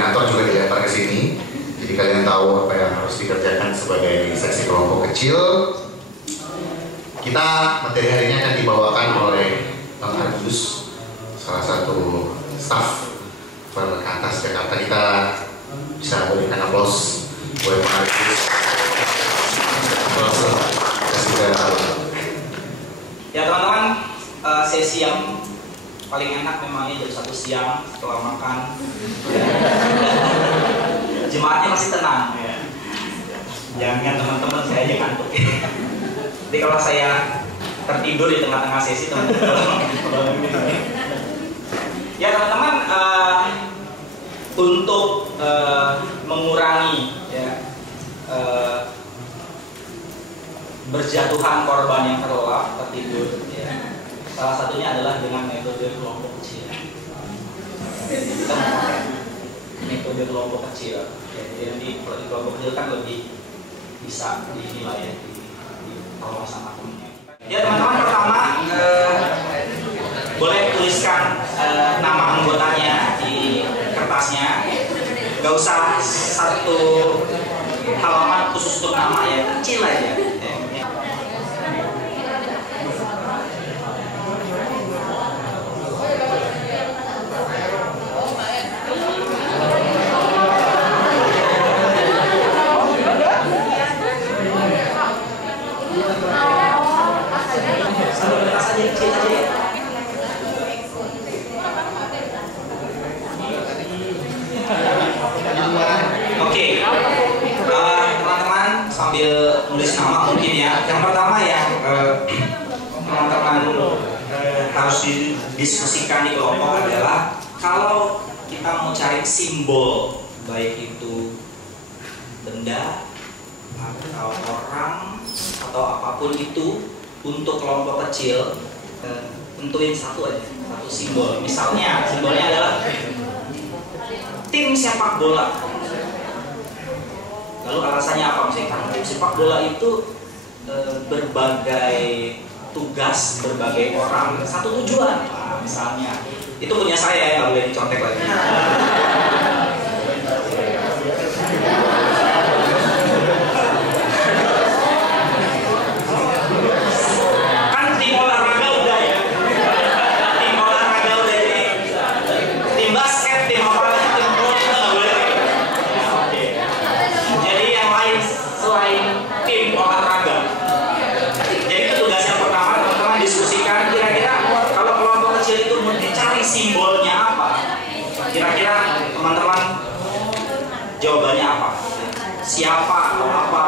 koordinator juga dilempar ke sini. Jadi kalian tahu apa yang harus dikerjakan sebagai seksi kelompok kecil. Kita materi hari ini akan dibawakan oleh Bang Agus, salah satu staf Perkantas Jakarta. Kita bisa berikan aplaus buat Bang Agus. Ya teman-teman, sesi yang paling enak memangnya jam 1 siang setelah makan. Jemaatnya masih tenang ya. Jangan teman-teman, saya aja ngantuk. Jadi kalau saya tertidur di tengah-tengah sesi, teman-teman. Ya teman-teman, untuk mengurangi ya, berjatuhan korban yang tertidur ya. Salah satunya adalah dengan metode kelompok kecil. Kita memakai metode kelompok kecil ya, jadi nanti kelompok kecil kan lebih bisa dinilai ya, di kawasan akunnya. Ya teman-teman, pertama boleh tuliskan nama anggotanya di kertasnya. Gak usah satu halaman khusus untuk nama ya, kecil aja. Oke, teman-teman sambil nulis nama mungkin ya. Yang pertama ya, teman-teman harus didiskusikan di kelompok adalah kalau kita mau cari simbol, baik itu benda atau orang atau apapun itu untuk kelompok kecil, tentuin satu aja, satu simbol. Misalnya simbolnya adalah tim sepak bola. Lalu alasannya apa? Misalnya tim sepak bola itu berbagai tugas, berbagai orang, satu tujuan. Nah, misalnya itu punya saya ya, nggak boleh dicontek lagi. Kan tim olahraga udah ya, tim olahraga udah, jadi tim basket, tim apa lagi, tim bola itu nggak boleh. Jadi yang lain selain tim olahraga. Jadi itu tugas yang pertama, teman-teman diskusikan kira-kira kalau kelompok kecil itu mau dicari simbolnya apa. Kira-kira teman-teman jawabannya apa? Siapa atau apa?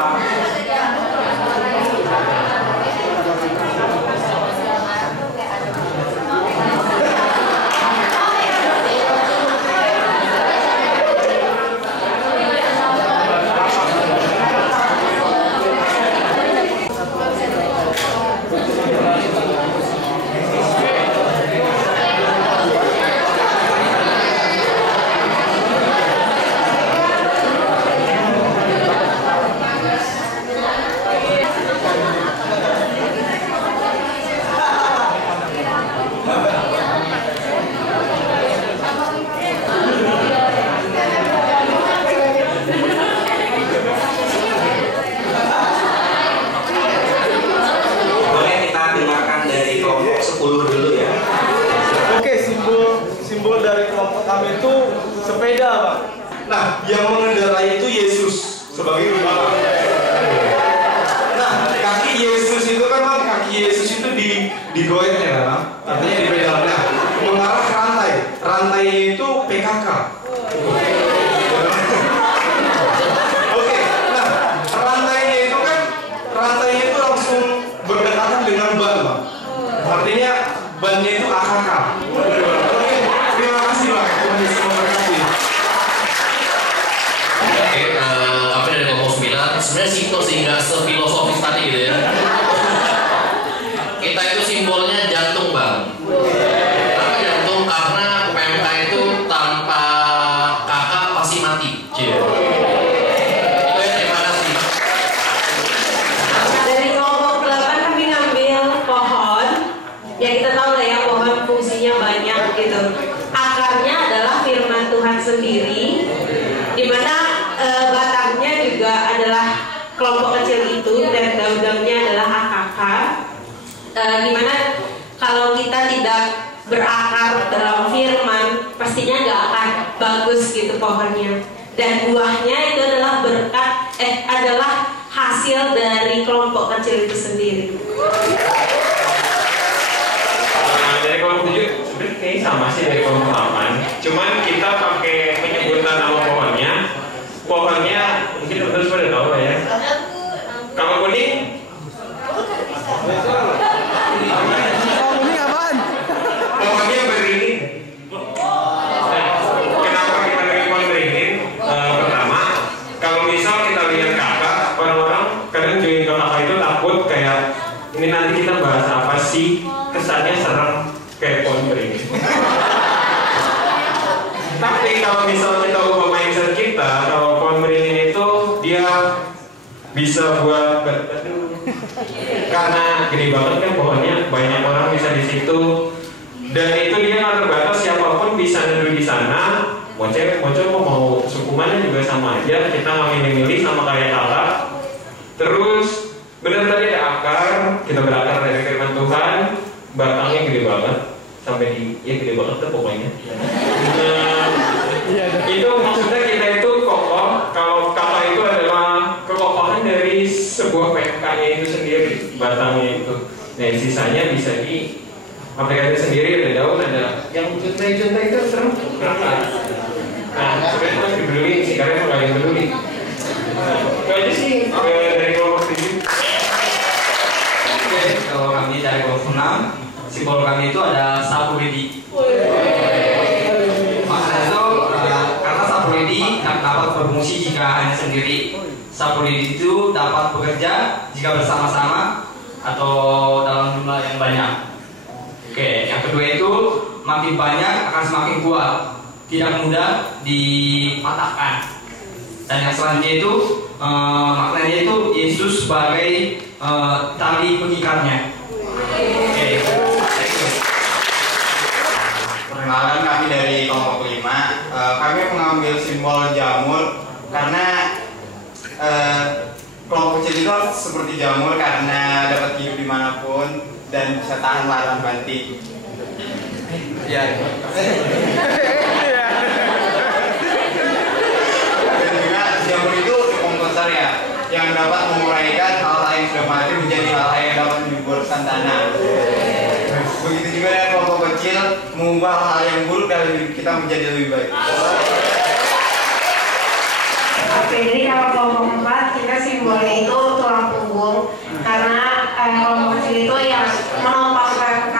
Sepeda, Pak. Nah, yang mengendarai itu Yesus sebagai gembala. Nah, kaki Yesus itu kan, Pak, kaki Yesus itu digoyang ya, Pak. Artinya di pedalnya mengarah ke rantai. Rantainya itu PKK. Oke, nah rantainya itu kan, rantainya itu langsung berdekatan dengan ban, Pak. Artinya bannya itu AKK. Oke, terima kasih, Pak. Kami dari kelompok 9 sebenarnya simpel sih, nggak sefilosofis tadi gitu ya. Kita itu simbolnya jantung, Bang. Kenapa jantung? Karena PMK itu tanpa kakak pasti mati. Itu ya, terima kasih. Dari kelompok 8 kami ngambil pohon. Ya kita tahu lah ya, pohon fungsinya banyak gitu. Akarnya adalah firman Tuhan sendiri. backgroundnya adalah AKK, dimana kalau kita tidak berakar dalam firman, pastinya nggak akan bagus gitu pohonnya. Dan buahnya itu adalah adalah hasil dari kelompok kecil itu sendiri. Dari kelompok 7 sebenarnya kayaknya sama sih dari kelompok 8. Cuman kita pakai penyebutan nama pohonnya. Pohonnya mungkin terus pada tahu lah ya. Kalau kuning? Kuning apaan? Pohonnya beringin. Nah, kenapa kita pilih pohon beringin? Pertama, kalau misal kita lihat kakak, orang-orang kadang join ke kakak itu takut kayak ini nanti kita bahas apa sih, kesannya serem kayak pohon beringin. Tapi kalau misal kita ubah mindset kita, kalau pohon beringin itu dia bisa buat karena gede banget kan pohonnya, banyak orang bisa di situ, dan itu dia nggak terbatas, siapapun bisa neduh di sana, mau cewek mau cowok mau suku mana juga sama aja, kita nggak milih-milih sama kayak kakak. Terus benar tadi ada akar, kita berakar dari firman Tuhan, batangnya gede banget sampai di ya gede banget tuh pokoknya. Itu maksudnya kita itu kokoh. Kalau kakak itu adalah kekokohan dari sebuah PMK-nya itu sendiri, batangnya itu. Nah sisanya bisa di aplikasi sendiri, ada daun, ada yang juntai-juntai itu serem. Nah sebenarnya harus dibeli sih karena nggak ada yang peduli. Itu aja sih dari kelompok 7. Oke, kalau kami dari kelompok 6, simbol kami itu ada sapu lidi. Maksudnya itu karena sapu lidi dapat berfungsi jika hanya sendiri. Sapu lidi itu dapat bekerja jika bersama-sama atau dalam jumlah yang banyak. Oke, yang kedua itu makin banyak akan semakin kuat, tidak mudah dipatahkan. Dan yang selanjutnya itu maknanya itu Yesus sebagai tali pengikatnya. Oke. Perkenalkan, kami dari kelompok 5. Kami mengambil simbol jamur karena kelompok kecil itu seperti jamur karena dapat hidup dimanapun dan bisa tahan larang banting. Ya. Dan juga jamur itu komposter ya, yang dapat menguraikan hal-hal yang sudah mati menjadi hal-hal yang dapat menyuburkan tanah. Begitu juga dengan kelompok kecil, mengubah hal yang buruk dalam hidup kita menjadi lebih baik. Oke, jadi kalau kelompok 4 kita simbolnya itu tulang punggung, karena kelompok kecil itu yang menopang PMK,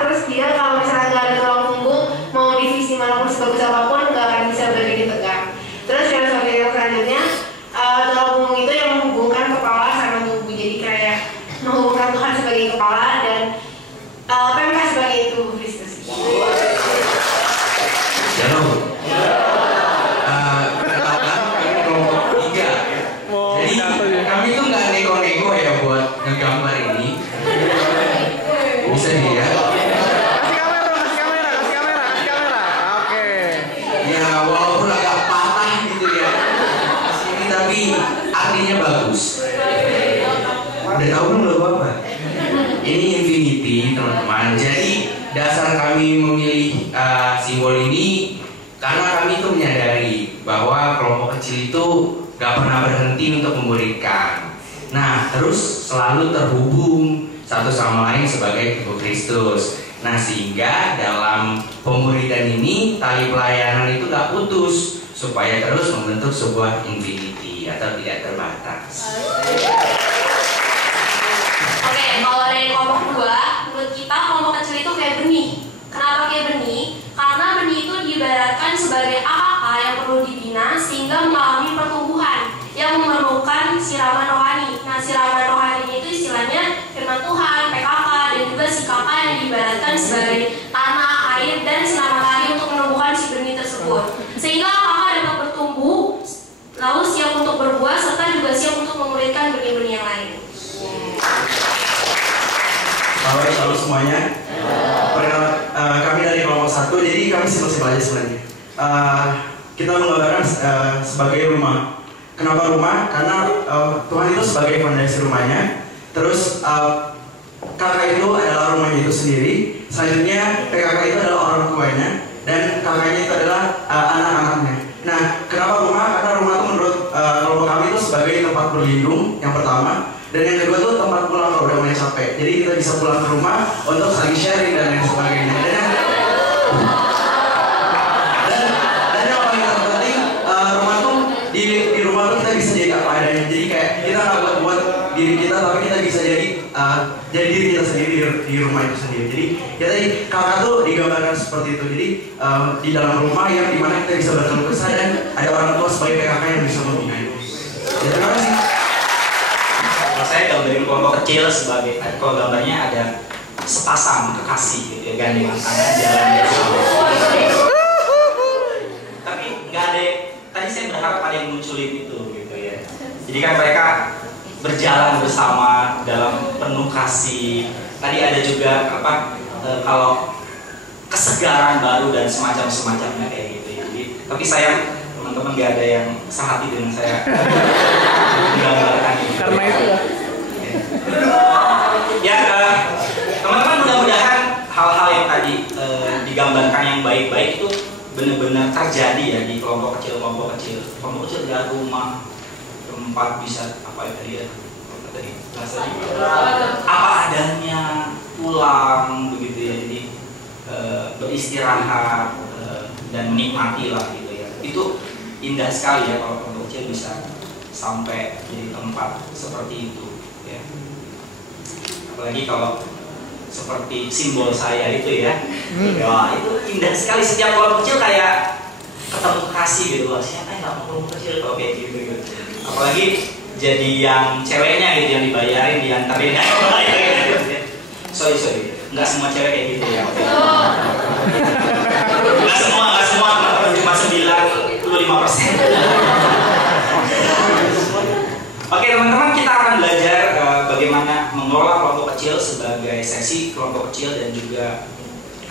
terus dia kalau misalnya nggak ada tulang punggung, mau divisi manapun sebagus apapun nggak akan bisa berdiri tegak. Terus yang selanjutnya tulang punggung itu yang menghubungkan kepala sama tubuh, jadi kayak menghubungkan Tuhan sebagai kepala dan PMK sebagai tubuh Kristus. Kami tuh nggak nego-nego ya buat ngegambar ini. Bisa dilihat. Kasih kamera. Oke. Ya walaupun agak patah gitu ya. Ini tapi artinya bagus. Udah tahu belum apa? Ini infinity teman-teman. Jadi dasar kami memilih simbol ini karena kami tuh menyadari bahwa kelompok kecil itu gak pernah berhenti untuk memuridkan. Nah, terus selalu terhubung satu sama lain sebagai tubuh Kristus. Nah, sehingga dalam pemuridan ini tali pelayanan itu gak putus supaya terus membentuk sebuah infinity atau tidak terbatas. Oke, kalau dari kelompok 2, menurut kita kelompok kecil itu kayak benih. Kenapa kayak benih? Karena benih itu diibaratkan sebagai AKK yang perlu dibina sehingga mengalami pertumbuhan yang memerlukan siraman rohani. Nah, siraman rohani itu istilahnya firman Tuhan, PKK, dan juga si kakak yang diibaratkan sebagai tanah, air, dan sinar matahari untuk menumbuhkan si benih tersebut. Sehingga kakak dapat bertumbuh, lalu siap untuk berbuah, serta juga siap untuk memuridkan benih-benih yang lain. Halo semuanya. Kami dari kelompok 1, jadi kami simpel-simpel aja sebenarnya. Kita menggambarkan sebagai rumah. Kenapa rumah? Karena Tuhan itu sebagai fondasi rumahnya. Terus kakak itu adalah rumahnya itu sendiri. Selanjutnya PKK itu adalah orang tuanya dan kakaknya itu adalah anak-anaknya. Nah, kenapa rumah? Karena rumah itu menurut kelompok kami itu sebagai tempat berlindung yang pertama. Dan yang kedua itu tempat pulang kalau udah mulai capek. Jadi kita bisa pulang ke rumah untuk saling sharing dan lain sebagainya. Dan yang paling terpenting rumah tuh di rumah tuh kita bisa jadi apa adanya. Jadi kayak kita nggak buat diri kita, tapi kita bisa jadi diri kita sendiri di rumah itu sendiri. Jadi kita kakak tuh digambarkan seperti itu. Jadi di dalam rumah yang dimana kita bisa berkeluh kesah dan ada orang tua sebagai kakak yang bisa membina itu. Ya, terima kasih. Saya gambarin kelompok kecil sebagai, kalau gambarnya ada sepasang kekasih gitu ya, gandengan tangan jalan bersama. Tapi nggak ada, tadi saya berharap ada yang munculin itu gitu ya. Jadi kan mereka berjalan bersama dalam penuh kasih. Tadi ada juga kalau kesegaran baru dan semacamnya kayak gitu ya. Jadi, tapi saya teman-teman nggak ada yang sehati dengan saya menggambarkan ini. Karena itu ya teman-teman, mudah-mudahan hal-hal yang tadi digambarkan yang baik-baik itu benar-benar terjadi ya di kelompok kecil dari rumah, tempat bisa apa ya tadi ya, apa adanya, pulang begitu ya. Jadi beristirahat dan menikmati lah gitu ya. Itu indah sekali ya kalau kelompok kecil bisa sampai di tempat seperti itu ya. Apalagi kalau seperti simbol saya itu ya, ya itu indah sekali. Setiap kelompok kecil kayak ketemu kasih gitu. Siapa yang nggak mau kelompok kecil kalau kayak gitu gitu. Apalagi jadi yang ceweknya gitu yang dibayarin, diantarin ya. Sorry, nggak semua cewek kayak gitu ya. Nggak semua, cuma 95%. Oke teman-teman, kita akan belajar bagaimana mengelola kelompok kecil sebagai sesi kelompok kecil dan juga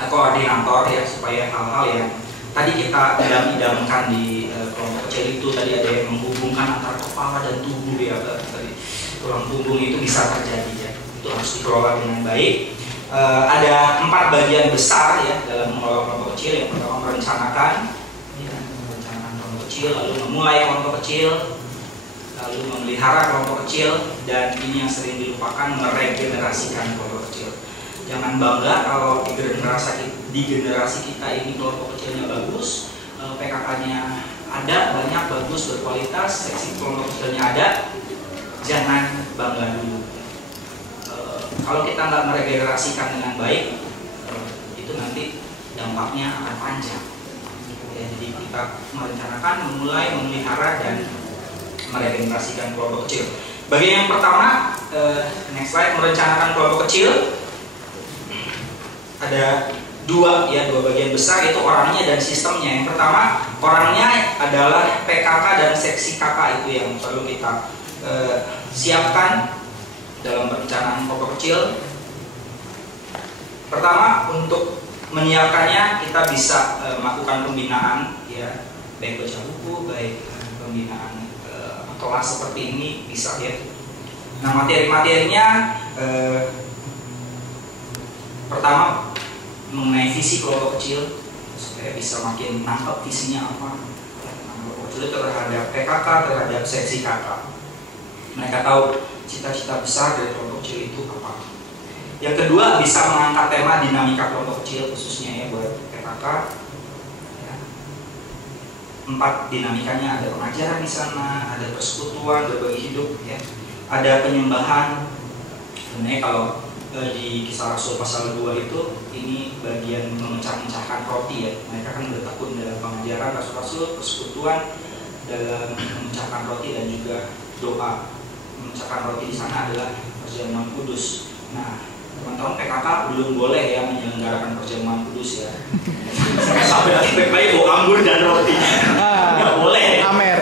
koordinator ya, supaya hal-hal yang tadi kita idam-idamkan di kelompok kecil itu, tadi ada yang menghubungkan antara kepala dan tubuh ya, tadi tulang punggung itu bisa terjadi ya. Itu harus dikelola dengan baik. Ada 4 bagian besar ya dalam mengelola kelompok kecil. Yang pertama merencanakan kelompok kecil, lalu memulai kelompok kecil, lalu memelihara kelompok kecil, dan ini yang sering dilupakan, meregenerasikan kelompok kecil. Jangan bangga kalau di generasi kita ini kelompok kecilnya bagus, PKK-nya ada, banyak, bagus, berkualitas, seksi kelompok kecilnya ada. Jangan bangga dulu. Kalau kita nggak meregenerasikan dengan baik, itu nanti dampaknya akan panjang. Ya, jadi kita merencanakan, memulai, memelihara, dan meregenerasikan kelompok kecil. Bagian yang pertama, next slide, merencanakan kelompok kecil. Ada dua bagian besar, yaitu orangnya dan sistemnya. Yang pertama, orangnya adalah PKK dan seksi KK, itu yang perlu kita siapkan dalam perencanaan kelompok kecil. Pertama, untuk menyiapkannya kita bisa melakukan pembinaan ya, baik baca buku, baik pembinaan kelas seperti ini bisa ya. Nah, materi-materinya pertama mengenai visi kelompok kecil supaya bisa makin nangkep visinya apa. Kelompok kecil terhadap PKK, terhadap seksi KK. Mereka tahu cita-cita besar dari kelompok kecil itu apa. Yang kedua, bisa mengangkat tema dinamika kelompok kecil khususnya ya buat PKK. Ya. 4 dinamikanya, ada pengajaran di sana, ada persekutuan, berbagi hidup, ya. Ada penyembahan. Sebenarnya kalau di Kisah Rasul pasal 2 itu ini bagian memecah-mecahkan roti ya. Mereka kan bertekun dalam pengajaran Rasul-Rasul, persekutuan, dalam memecahkan roti dan juga doa. Memecahkan roti di sana adalah perjamuan kudus. Nah, teman-teman PKK belum boleh ya menyelenggarakan perjamuan kudus ya. Sampai nanti baik-baik bawa anggur dan roti. Nggak boleh. Amer.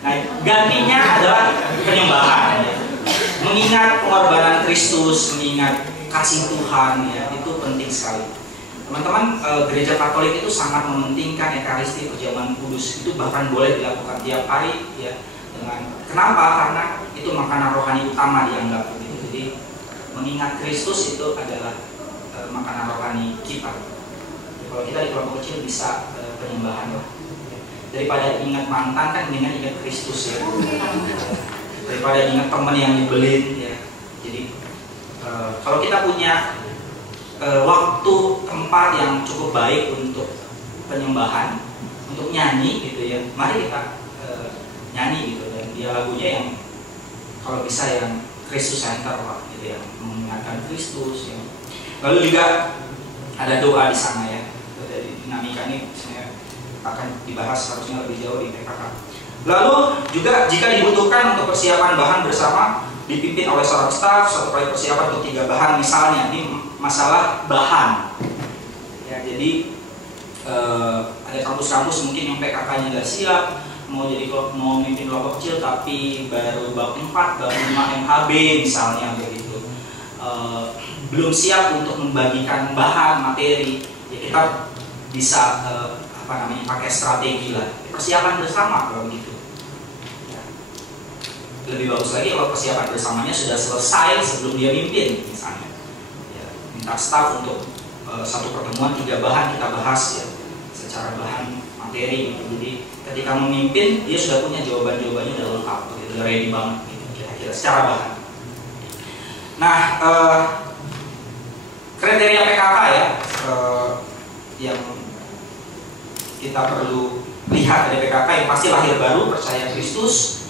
Nah, gantinya adalah penyembahan. Ya. Mengingat pengorbanan Kristus, mengingat kasih Tuhan ya, itu penting sekali. Teman-teman, gereja Katolik itu sangat mementingkan Ekaristi, perjamuan kudus. Itu bahkan boleh dilakukan tiap hari ya. kenapa? Karena itu makanan rohani utama dianggap gitu. Jadi mengingat Kristus itu adalah makanan rohani kita. Kalau kita di kelompok kecil bisa penyembahan lah. Daripada ingat mantan kan dengan ingat Kristus ya. Daripada ingat teman yang dibelin ya. Jadi kalau kita punya waktu tempat yang cukup baik untuk penyembahan, untuk nyanyi gitu ya, mari kita nyanyi gitu. Dan dia lagunya yang kalau bisa yang Kristus center lah gitu ya, mengingatkan Kristus ya. Lalu juga ada doa di sana ya. Dari dinamika ini saya akan dibahas harusnya lebih jauh di PKK. Lalu juga jika dibutuhkan untuk persiapan bahan bersama dipimpin oleh seorang staf, satu kali persiapan untuk 3 bahan misalnya, ini masalah bahan ya. Jadi ada kampus-kampus mungkin yang PKK-nya nggak siap, mau mimpin kelompok kecil tapi baru bab 4, bab 5 MHB misalnya begitu, belum siap untuk membagikan bahan materi ya, kita bisa pakai strategi lah, persiapan bersama kalau begitu ya. Lebih bagus lagi kalau persiapan bersamanya sudah selesai sebelum dia mimpin misalnya ya, minta staf untuk satu pertemuan 3 bahan kita bahas ya secara bahan materi gitu. Jadi ketika memimpin dia sudah punya jawaban-jawabannya udah lengkap gitu, udah ready banget gitu, kira-kira secara bahan. Nah kriteria PKK ya yang kita perlu lihat dari PKK yang pasti lahir baru, percaya Kristus,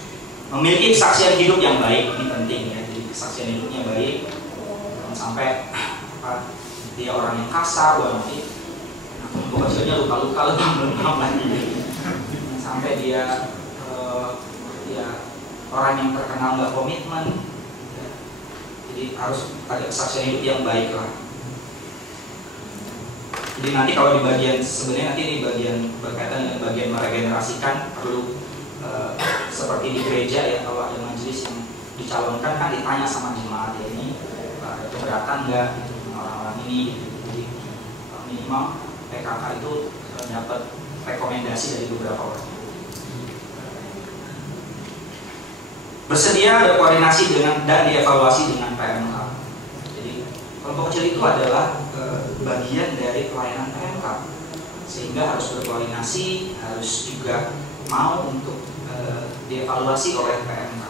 memiliki kesaksian hidup yang baik, ini penting ya. Jadi kesaksian hidupnya baik, jangan sampai dia orang yang kasar, nanti hasilnya luka-luka lebih lagi. Sampai dia orang yang terkenal nggak komitmen ya. Jadi harus ada kesaksian hidup yang baik lah. Jadi nanti kalau di bagian sebenarnya nanti ini bagian berkaitan dengan bagian meregenerasikan perlu seperti di gereja ya, kalau ada majelis yang dicalonkan kan ditanya sama jemaat ya, ini ada keberatan nggak gitu, orang-orang ini gitu. Jadi minimal PKK itu dapat rekomendasi dari beberapa orang. Bersedia berkoordinasi dengan dan dievaluasi dengan PMK. Jadi kelompok kecil itu adalah bagian dari pelayanan PMK, sehingga harus berkoordinasi, harus juga mau untuk dievaluasi oleh PMK.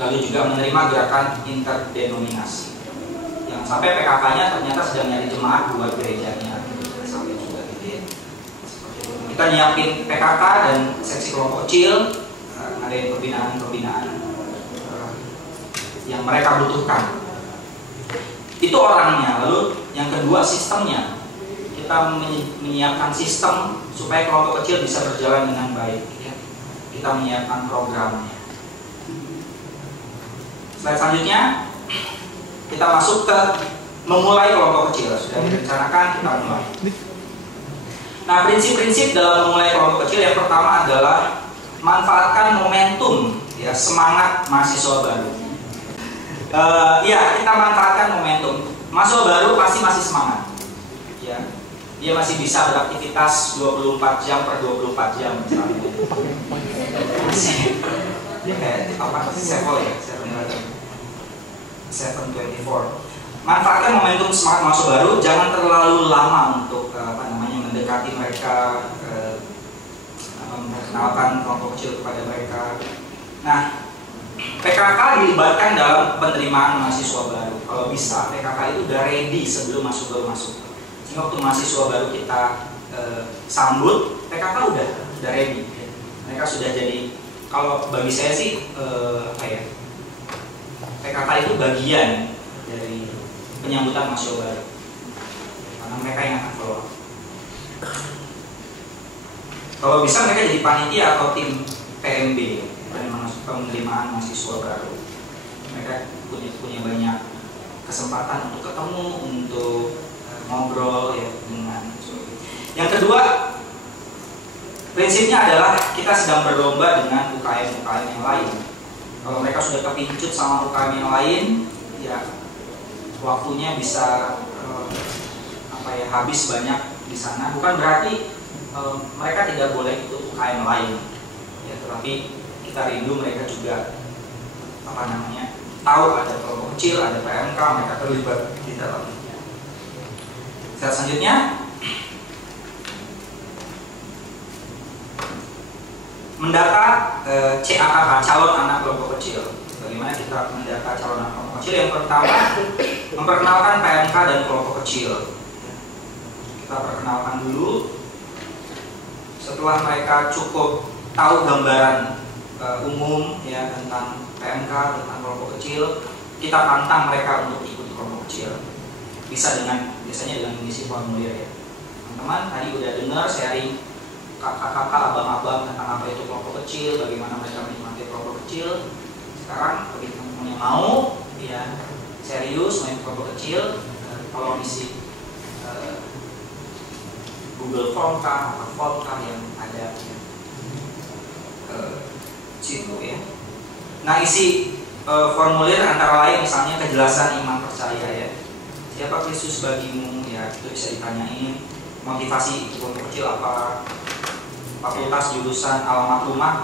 Lalu juga menerima gerakan interdenominasi. Jangan sampai PKK-nya ternyata sedang nyari jemaat buat gerejanya, sampai juga gitu ya. Kita nyiapin PKK dan seksi kelompok kecil, ngadain pembinaan yang mereka butuhkan. Itu orangnya. Lalu yang kedua sistemnya, kita menyiapkan sistem supaya kelompok kecil bisa berjalan dengan baik ya. Kita menyiapkan programnya. Slide selanjutnya kita masuk ke memulai kelompok kecil. Sudah direncanakan, kita mulai. Nah, prinsip-prinsip dalam memulai kelompok kecil yang pertama adalah manfaatkan momentum ya, semangat mahasiswa baru. Ya, kita manfaatkan momentum. Mahasiswa baru pasti masih semangat. Ya. Dia masih bisa beraktivitas 24 jam per 24 jam misalnya. Dia kayak apa sevel ya, 724. Manfaatkan momentum semangat mahasiswa baru, jangan terlalu lama untuk mendekati mereka, memperkenalkan kelompok kecil kepada mereka. Nah, PKK dilibatkan dalam penerimaan mahasiswa baru. Kalau bisa, PKK itu udah ready sebelum baru masuk. Sehingga waktu mahasiswa baru kita sambut, PKK udah ready. Mereka sudah jadi, kalau bagi saya sih PKK itu bagian dari penyambutan mahasiswa baru. Karena mereka yang akan follow. Kalau bisa mereka jadi panitia atau tim PMB, penerimaan mahasiswa baru. Mereka punya banyak kesempatan untuk ketemu, untuk ngobrol ya dengan. Yang kedua, prinsipnya adalah kita sedang berlomba dengan UKM-UKM yang lain. Kalau mereka sudah kepincut sama UKM yang lain, ya waktunya bisa habis banyak di sana. Bukan berarti mereka tidak boleh ikut UKM lain, ya, tetapi kita rindu mereka juga tahu ada kelompok kecil, ada PMK, mereka terlibat di dalamnya. Selanjutnya, mendata CAKK, calon anak kelompok kecil. Bagaimana kita mendata calon anak kelompok kecil? Yang pertama, memperkenalkan PMK dan kelompok kecil. Kita perkenalkan dulu. Setelah mereka cukup tahu gambaran umum ya tentang PMK, tentang kelompok kecil, kita tantang mereka untuk ikut kelompok kecil. Biasanya dengan mengisi formulir ya. Teman-teman tadi udah dengar sharing kakak-kakak, abang-abang tentang apa itu kelompok kecil, bagaimana mereka menikmati kelompok kecil. Sekarang bagi teman-teman yang mau ya serius main kelompok kecil, kalau misi Google Form kah atau form kah yang ada situ ya. Nah, isi formulir antara lain misalnya kejelasan iman percaya ya. Siapa Kristus bagimu ya, itu bisa ditanyain. Motivasi kelompok kecil apa, fakultas, jurusan, alamat rumah,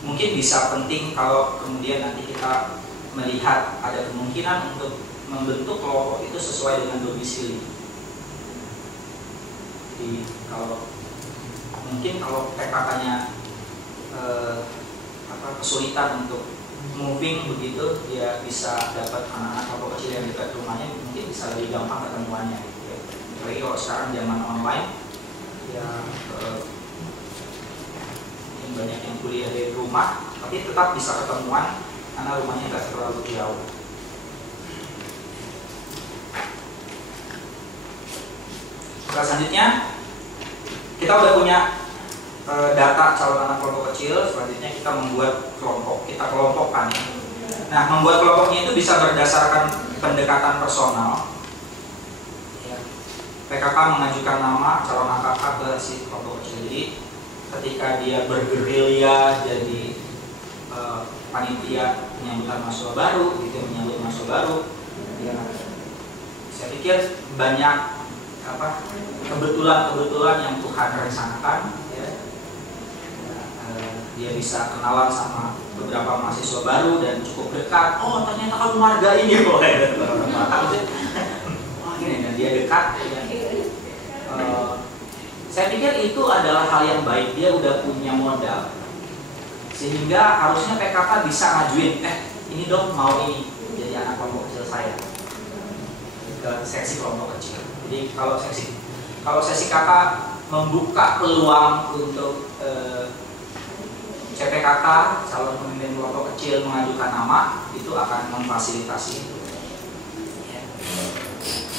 mungkin bisa penting kalau kemudian nanti kita melihat ada kemungkinan untuk membentuk kelompok itu sesuai dengan domisili. Jadi kalau PKK-nya kesulitan untuk moving begitu, dia bisa dapat anak-anak kelompok kecil yang dekat rumahnya, mungkin bisa lebih gampang ketemuannya gitu ya. Apalagi kalau sekarang zaman online ya, banyak yang kuliah dari rumah tapi tetap bisa ketemuan karena rumahnya nggak terlalu jauh. Selanjutnya kita udah punya data calon anak kelompok kecil. Selanjutnya kita membuat kelompok, kita kelompokkan. Nah, membuat kelompoknya itu bisa berdasarkan pendekatan personal. PKK mengajukan nama calon AKK ke si kelompok kecil. Jadi ketika dia bergerilya jadi panitia penyambutan mahasiswa baru, gitu, menyambut mahasiswa baru, ya, saya pikir banyak kebetulan yang Tuhan rencanakan. Ya. Dia bisa kenalan sama beberapa mahasiswa baru dan cukup dekat. Oh, ternyata kamu marga ini kok. Dan dia dekat. Ya. Saya pikir itu adalah hal yang baik. Dia udah punya modal, sehingga harusnya PKK bisa ngajuin, ini dong mau ini jadi anak kelompok kecil saya ke seksi kelompok kecil. Jadi kalau sesi kakak membuka peluang untuk CPKK, calon pemimpin kelompok kecil mengajukan nama, itu akan memfasilitasi itu.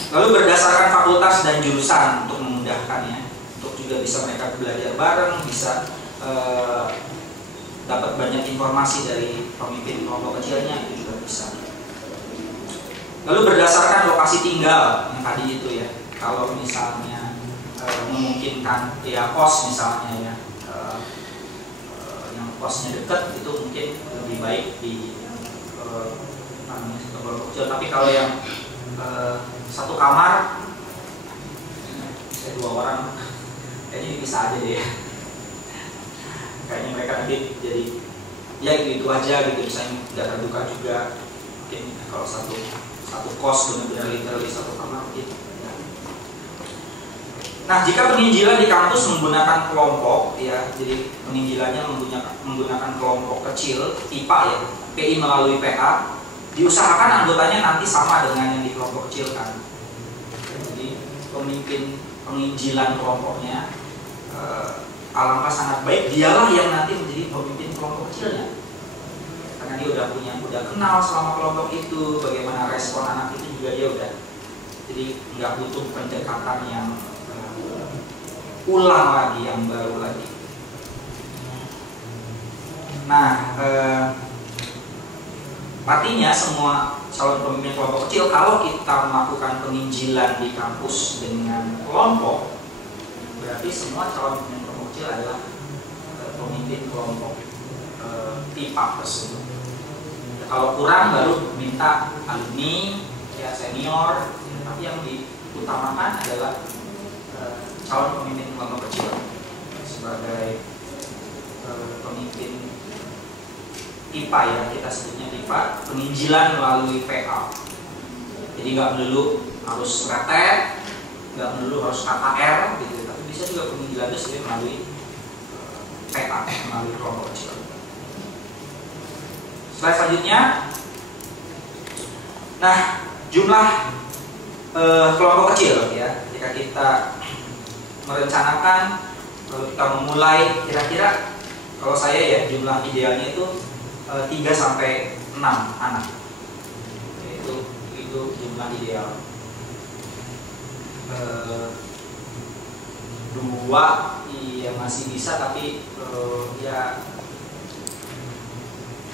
Lalu berdasarkan fakultas dan jurusan untuk memudahkannya, untuk juga bisa mereka belajar bareng, bisa dapat banyak informasi dari pemimpin kelompok kecilnya, itu juga bisa. Lalu berdasarkan lokasi tinggal yang tadi itu ya, kalau misalnya memungkinkan ya kos misalnya ya, yang kosnya dekat itu mungkin lebih baik di satu kelompok kecil. Tapi kalau yang satu kamar, saya 2 orang, kayaknya bisa aja deh. Kayaknya mereka nanti jadi ya gitu aja gitu, misalnya nggak terbuka juga. Mungkin kalau satu kos benar-benar literally satu kamar gitu. Nah, jika penginjilan di kampus menggunakan kelompok ya, jadi penginjilannya menggunakan kelompok kecil IPA ya, PI melalui PA, diusahakan anggotanya nanti sama dengan yang di kelompok kecil kan. Jadi pemimpin penginjilan kelompoknya alangkah sangat baik dialah yang nanti menjadi pemimpin kelompok kecilnya, karena dia udah kenal selama kelompok itu, bagaimana respon anak itu juga dia udah, jadi nggak butuh pendekatan yang ulang lagi, yang baru lagi. Nah, artinya semua calon pemimpin kelompok kecil, kalau kita melakukan penginjilan di kampus dengan kelompok, berarti semua calon pemimpin kelompok kecil adalah pemimpin kelompok IPA tersebut. Kalau kurang baru minta alumni, ya senior, ya, tapi yang diutamakan adalah calon pemimpin kelompok kecil sebagai pemimpin TIPA ya, kita sebutnya TIPA, penginjilan melalui PA. Jadi nggak melulu harus retet, nggak melulu harus KKR gitu, tapi bisa juga penginjilan itu sendiri melalui PA, melalui kelompok kecil. Slide selanjutnya, nah jumlah kelompok kecil ya, ketika kita merencanakan, kalau kita memulai, kira-kira kalau saya ya jumlah idealnya itu 3 sampai 6 anak. Itu jumlah ideal. 2 iya masih bisa, tapi ya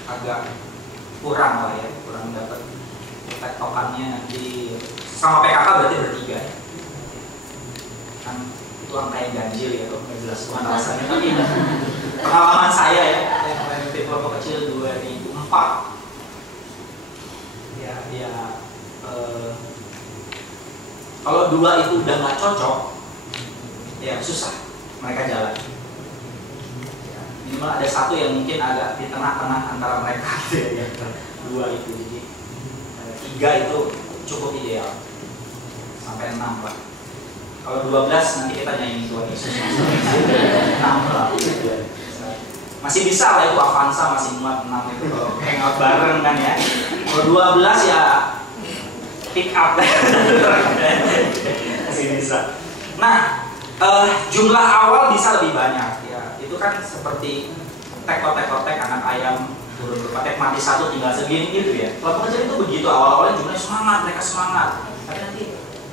agak kurang lah ya, kurang dapat tektokannya nanti. Sama PKK berarti bertiga ya. Kan itu angka yang ganjil ya, kok nggak jelas tuh alasannya, tapi pengalaman saya ya, yang kelompok kecil 2004 ya kalau 2 itu udah nggak cocok ya susah mereka jalan ya, minimal ada 1 yang mungkin agak di tengah-tengah antara mereka gitu ya, 2 itu, jadi 3 itu cukup ideal sampai 6 lah. Kalau 12 nanti kita nyanyi Tuhan Yesus 6 lah gitu. Masih bisa lah itu Avanza, masih muat 6 itu kalau hangout bareng kan ya. Kalau 12 ya pick up masih bisa. Nah, jumlah awal bisa lebih banyak ya. Itu kan seperti tek-tek anak ayam turun berpatek mati 1 tinggal segini gitu ya. Kelompok kecil itu begitu, awal-awalnya jumlahnya semangat, mereka semangat, tapi nanti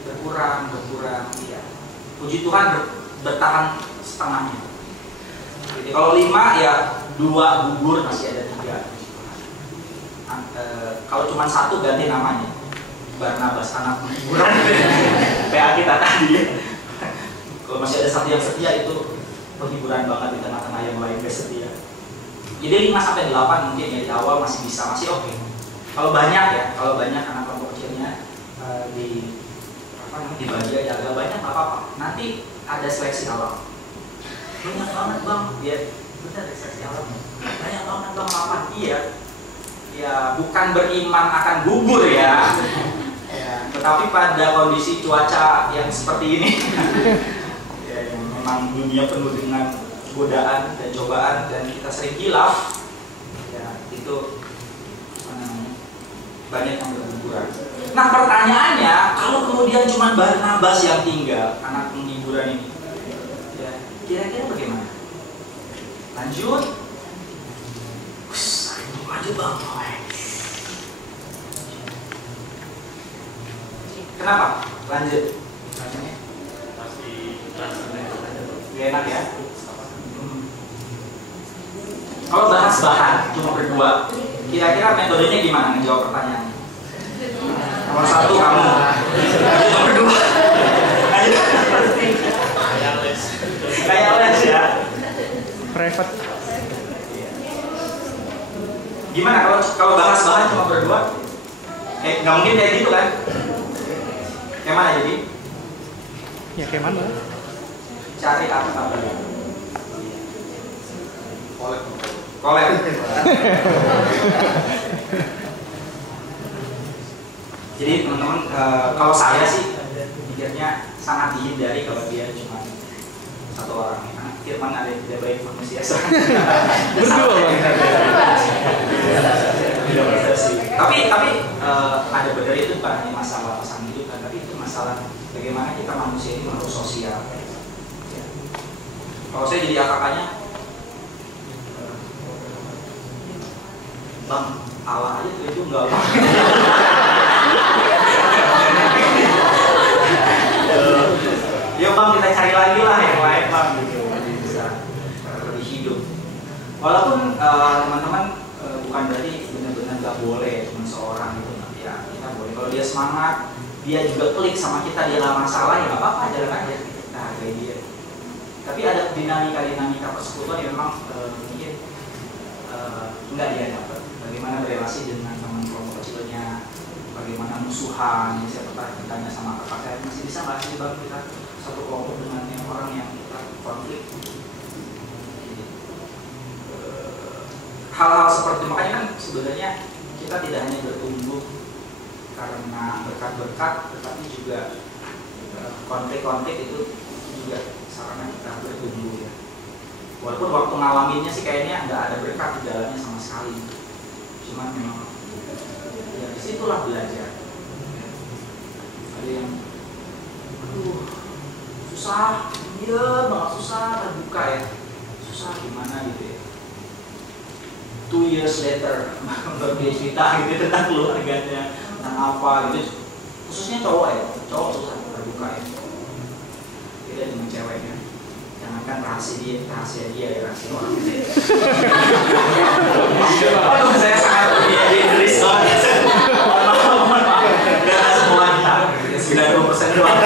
berkurang ya. Puji Tuhan bertahan setengahnya. Jadi kalau 5 ya 2 gugur, masih ada 3. Kalau cuma 1 ganti namanya Barnabas, anak penghiburan PA kita tadi ya. Kalau masih ada 1 yang setia itu penghiburan banget di tengah-tengah yang lain gak setia. Jadi 5 sampai 8 mungkin ya di awal masih bisa, masih oke. Kalau banyak ya, kalau banyak anak kelompok kecilnya dibagi aja agak banyak nggak apa-apa. Nanti ada seleksi alam. Banyak banget bang, ya benar seleksi alam. Banyak banget bang, mapan iya. Ya bukan beriman akan gugur ya. Tetapi pada kondisi cuaca yang seperti ini, ya, yang memang dunia penuh dengan godaan dan cobaan dan kita sering hilaf, ya itu banyak yang berguguran. Nah pertanyaannya, kalau kemudian cuma Barnabas yang tinggal, anak penghiburan ini, ya, kira-kira bagaimana? Lanjut, maju bang. Kenapa? Lanjut. Pasti rasanya enak ya. Kalau bahas bahan cuma berdua, kira-kira metodenya gimana menjawab pertanyaan? Nomor 1 kamu, nomor 2 kayak les ya. Private. Gimana kalau bahas bahan cuma berdua? Nggak mungkin kayak gitu kan? Kayak mana jadi? Ya kayak mana? Cari apa? Kolek. Jadi teman-teman, kalau saya sih pikirnya sangat dihindari kalau dia cuma 1 orang. Karena firman ada yang tidak baik manusia. Berdua bang. Tapi ada benar, itu bukan hanya masalah pasangan hidup kan, tapi itu masalah bagaimana kita manusia ini harus sosial. Ya. Kalau saya jadi AKK-nya, bang, Allah aja itu enggak bang. Ya bang, kita cari lagi lah yang lain bang, gitu. Jadi bisa lebih hidup. Walaupun teman-teman bukan berarti benar-benar nggak boleh cuma seorang gitu, ya kita boleh. Kalau dia semangat, dia juga klik sama kita, dia nggak masalah ya nggak apa-apa, jalan aja. Nah kayak dia. Tapi ada dinamika persekutuan yang memang mungkin nggak dia dapat. Bagaimana berrelasi dengan teman kelompok kecilnya, bagaimana musuhan, saya pernah ditanya sama kakak saya, masih bisa nggak sih bang kita satu kelompok dengan yang orang yang kita konflik? hal-hal seperti makanya kan sebenarnya kita tidak hanya bertumbuh karena berkat-berkat, tetapi juga konflik-konflik itu juga sarana kita bertumbuh ya. Walaupun waktu ngalaminnya sih kayaknya nggak ada berkat di dalamnya sama sekali, cuman memang ya disitulah belajar. Ada yang susah, iya banget susah terbuka ya, susah gimana gitu ya. 2 years later baru dia cerita gitu tentang keluarganya, tentang apa gitu, khususnya cowok ya, cowok susah terbuka ya. Beda dengan ceweknya, jangankan rahasia dia ya, rahasia orang gitu ya. Aduh, saya sangat Inggris banget. Mohon maaf, nggak semua kita, 90% doang.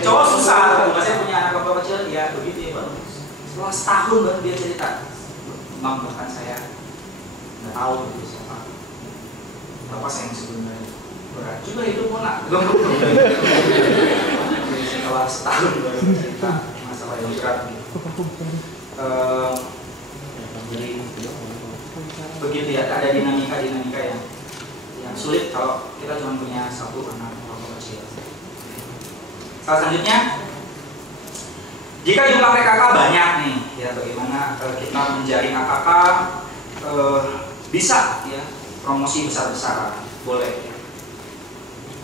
Cowok susah, saya punya anak bapak kecil, ya begitu ya baru. Setelah setahun baru dia cerita, Bang, bahkan saya nggak tahu gitu siapa bapak saya yang sebenarnya, berat juga itu pun nak. Setelah setahun baru cerita masalah yang berat gitu. Jadi begitu ya, ada dinamika yang sulit kalau kita cuma punya satu anak bapak kecil. Selanjutnya, jika jumlah PKK banyak nih, ya bagaimana kita menjaring AKK bisa ya promosi besar-besaran, boleh ya.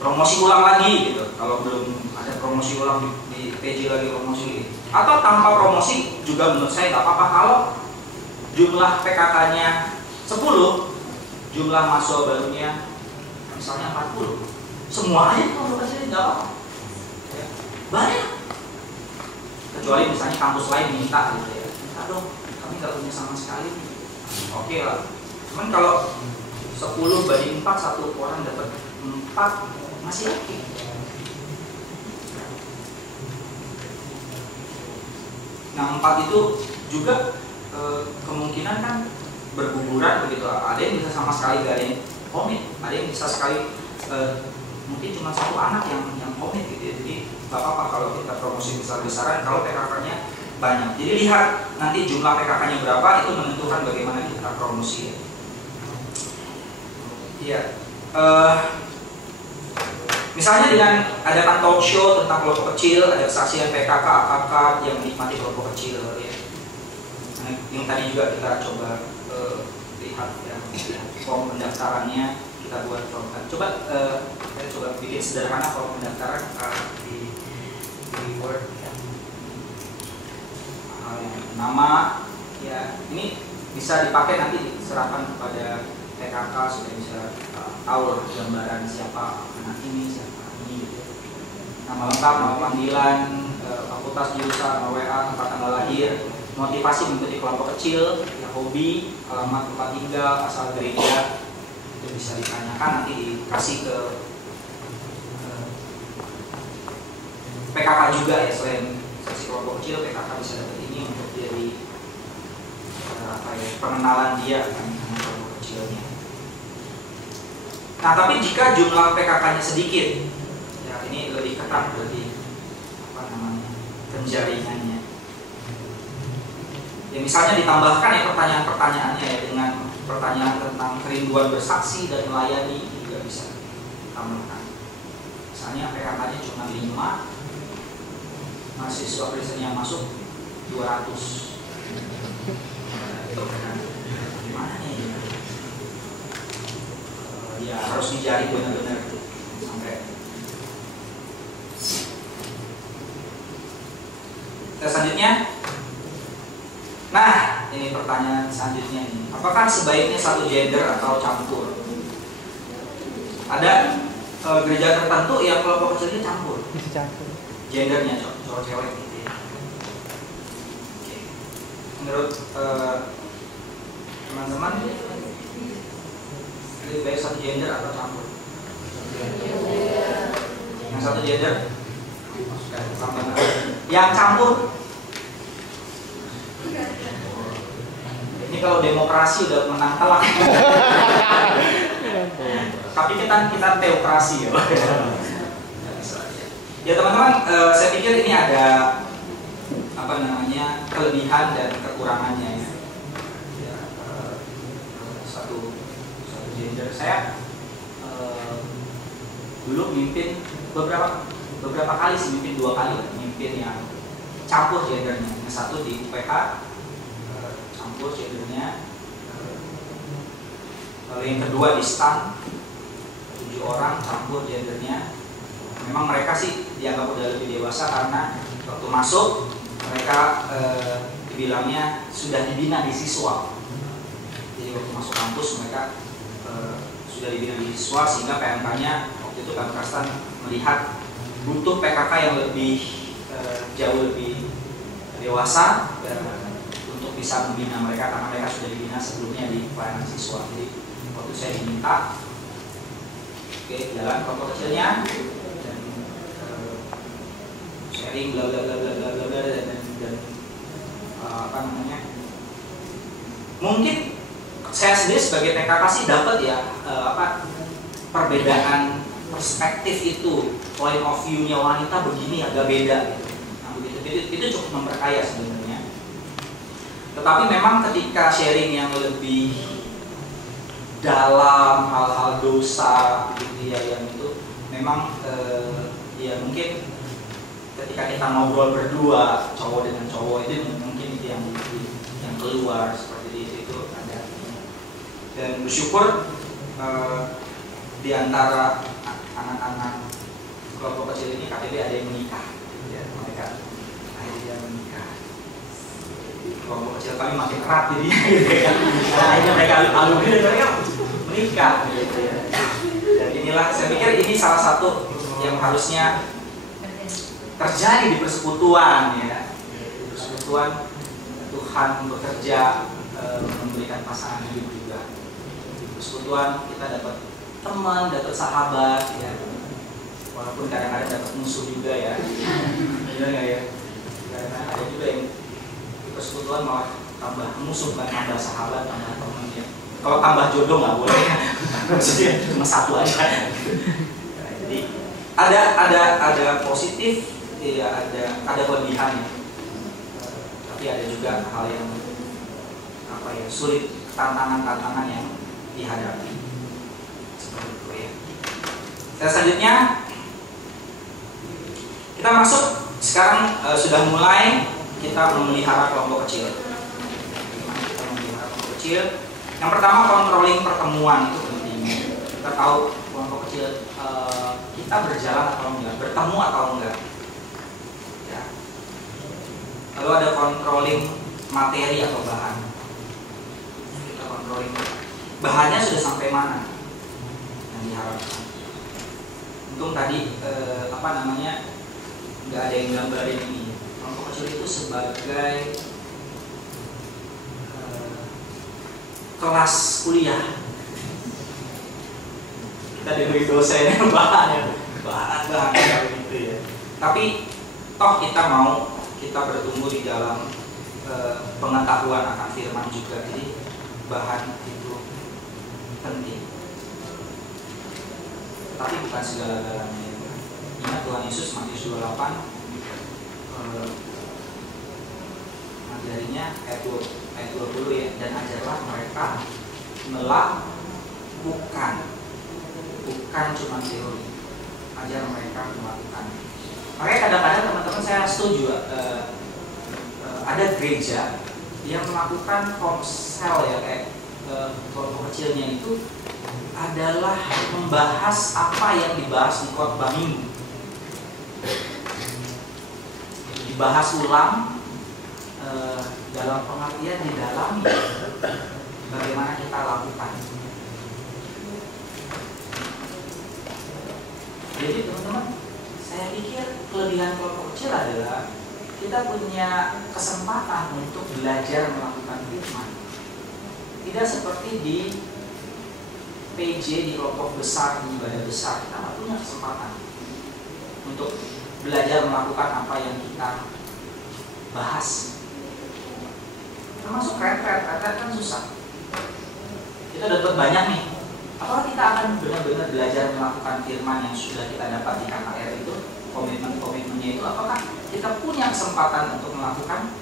Promosi ulang lagi gitu, kalau belum ada promosi ulang di PJ lagi promosi, atau tanpa promosi juga menurut saya nggak apa-apa kalau jumlah PKK-nya 10, jumlah mahasiswa barunya misalnya 40, semuanya kalau nggak apa-apa. Banyak, kecuali misalnya kampus lain minta gitu ya, minta dong, kami nggak punya sama sekali. Oke lah, cuman kalau 10 banding 4, satu orang dapat 4 masih oke. Nah 4 itu juga kemungkinan kan berguguran begitu. Ada yang bisa sama sekali gak ada yang komit, ada yang bisa sekali mungkin cuma satu anak yang komit gitu ya. Jadi gak apa-apa kalau kita promosi besar-besaran kalau PKK-nya banyak. Jadi lihat nanti jumlah PKK-nya berapa, itu menentukan bagaimana kita promosi. Ya, misalnya dengan adakan talk show tentang kelompok kecil, ada kesaksian PKK, AKK yang menikmati kelompok kecil ya. Nah, yang tadi juga kita coba lihat ya, form pendaftarannya kita buat form. Coba kita coba bikin sederhana form pendaftaran di Word ya. Nama ya, ini bisa dipakai nanti diserahkan kepada PKK supaya bisa tahu gambaran siapa anak ini, siapa ini gitu. Nama lengkap, nama panggilan, fakultas jurusan, nama WA, tempat tanggal lahir, motivasi mengikuti kelompok kecil, ya, hobi, alamat tempat tinggal, asal gereja, itu bisa ditanyakan, nanti dikasih ke PKK juga ya. Selain seksi kelompok kecil, PKK bisa dapat ini untuk jadi pengenalan dia dengan kelompok kecilnya. Nah, tapi jika jumlah PKK-nya sedikit, ya ini lebih ketat berarti penjaringannya. Ya misalnya ditambahkan ya pertanyaan-pertanyaannya ya, dengan pertanyaan tentang kerinduan bersaksi dan melayani juga bisa tambahkan. Misalnya PKK-nya cuma 5, mahasiswa Kristen yang masuk 200. Itu kan gimana nih? Ya harus dijari benar-benar sampai. Selanjutnya, nah ini pertanyaan selanjutnya nih, apakah sebaiknya satu gender atau campur? Ada gereja tertentu ya kelompok kecilnya campur, gendernya cowok cewek gitu ya. Oke. Menurut teman-teman, lebih baik satu gender atau campur? Yang satu gender, yang campur. Ini kalau demokrasi udah menang telak. Tapi kita teokrasi ya. Ya teman-teman, saya pikir ini ada kelebihan dan kekurangannya ya. gender. Saya dulu mimpin beberapa kali sih, mimpin 2 kali, mimpin yang campur gendernya. Yang satu di UPH campur gendernya, lalu yang kedua di STAN 7 orang campur gendernya. Memang mereka sih dianggap udah lebih dewasa karena waktu masuk mereka dibilangnya sudah dibina di siswa. Jadi waktu masuk kampus mereka sudah dibina di siswa, sehingga PMK-nya waktu itu Pemkastan melihat butuh PKK yang lebih jauh lebih dewasa untuk bisa membina mereka, karena mereka sudah dibina sebelumnya di pelayanan siswa. Jadi waktu saya diminta, oke, jalan kelompok kecilnya dan sharing bla bla bla bla bla bla dan apa namanya, mungkin saya sendiri sebagai PKK sih dapat ya perbedaan perspektif itu, point of view-nya wanita begini agak beda gitu. Nah, itu cukup memperkaya sebenarnya. Tetapi memang ketika sharing yang lebih dalam hal-hal dosa gitu ya, yang itu memang ya mungkin ketika kita ngobrol berdua cowok dengan cowok itu mungkin itu yang keluar seperti itu ada. Dan bersyukur di antara anak-anak kelompok kecil ini KTB ada yang menikah, ya, mereka akhirnya menikah. Kelompok kecil kami makin erat jadi akhirnya mereka alumni dan mereka menikah gitu ya. Dan inilah saya pikir ini salah satu yang harusnya terjadi di persekutuan ya. Di persekutuan Tuhan bekerja memberikan pasangan hidup juga. Di persekutuan kita dapat teman, dapat sahabat ya. Walaupun kadang-kadang dapat musuh juga ya. Benar nggak ya? Karena ada juga yang di persekutuan malah tambah musuh, bukan tambah sahabat, tambah teman ya. Kalau tambah jodoh nggak boleh, maksudnya cuma satu aja. Nah, jadi ada positif, ya ada kelebihannya. Tapi ada juga hal yang sulit, tantangan yang dihadapi. Seperti itu ya. Selanjutnya kita masuk sekarang sudah mulai kita memelihara kelompok kecil. Bagaimana kita memelihara kelompok kecil? Yang pertama, controlling pertemuan itu penting. Kita tahu kelompok kecil kita berjalan atau enggak, bertemu atau enggak. Ya. Lalu ada controlling materi atau bahan. Kita controlling bahannya sudah sampai mana yang diharapkan. Untung tadi nggak ada yang gambarin ini. Kelompok kecil itu sebagai kelas kuliah. Kita diberi dosen yang bahan gitu ya. Tapi toh kita bertumbuh di dalam pengetahuan akan firman juga. Jadi bahan itu penting. Tapi bukan segala-galanya. Ingat Tuhan Yesus Matius 28 ngajarinya ayat 20 ya, dan ajarlah mereka melakukan, bukan cuma teori, ajar mereka melakukan. Makanya kadang-kadang teman-teman saya setuju ada gereja yang melakukan komsel ya, kayak kelompok kecilnya itu adalah membahas apa yang dibahas di khotbah minggu, dibahas ulang dalam pengertian didalami bagaimana kita lakukan. Jadi teman-teman, saya pikir kelebihan kelompok kecil adalah kita punya kesempatan untuk belajar melakukan firman. Tidak seperti di PJ, di kelompok besar, di ibadah besar, kita nggak punya kesempatan untuk belajar melakukan apa yang kita bahas. Termasuk retret kan susah. Kita dapat banyak nih. Apakah kita akan benar-benar belajar melakukan firman yang sudah kita dapat di KKR itu, komitmen-komitmennya itu, apakah kita punya kesempatan untuk melakukan?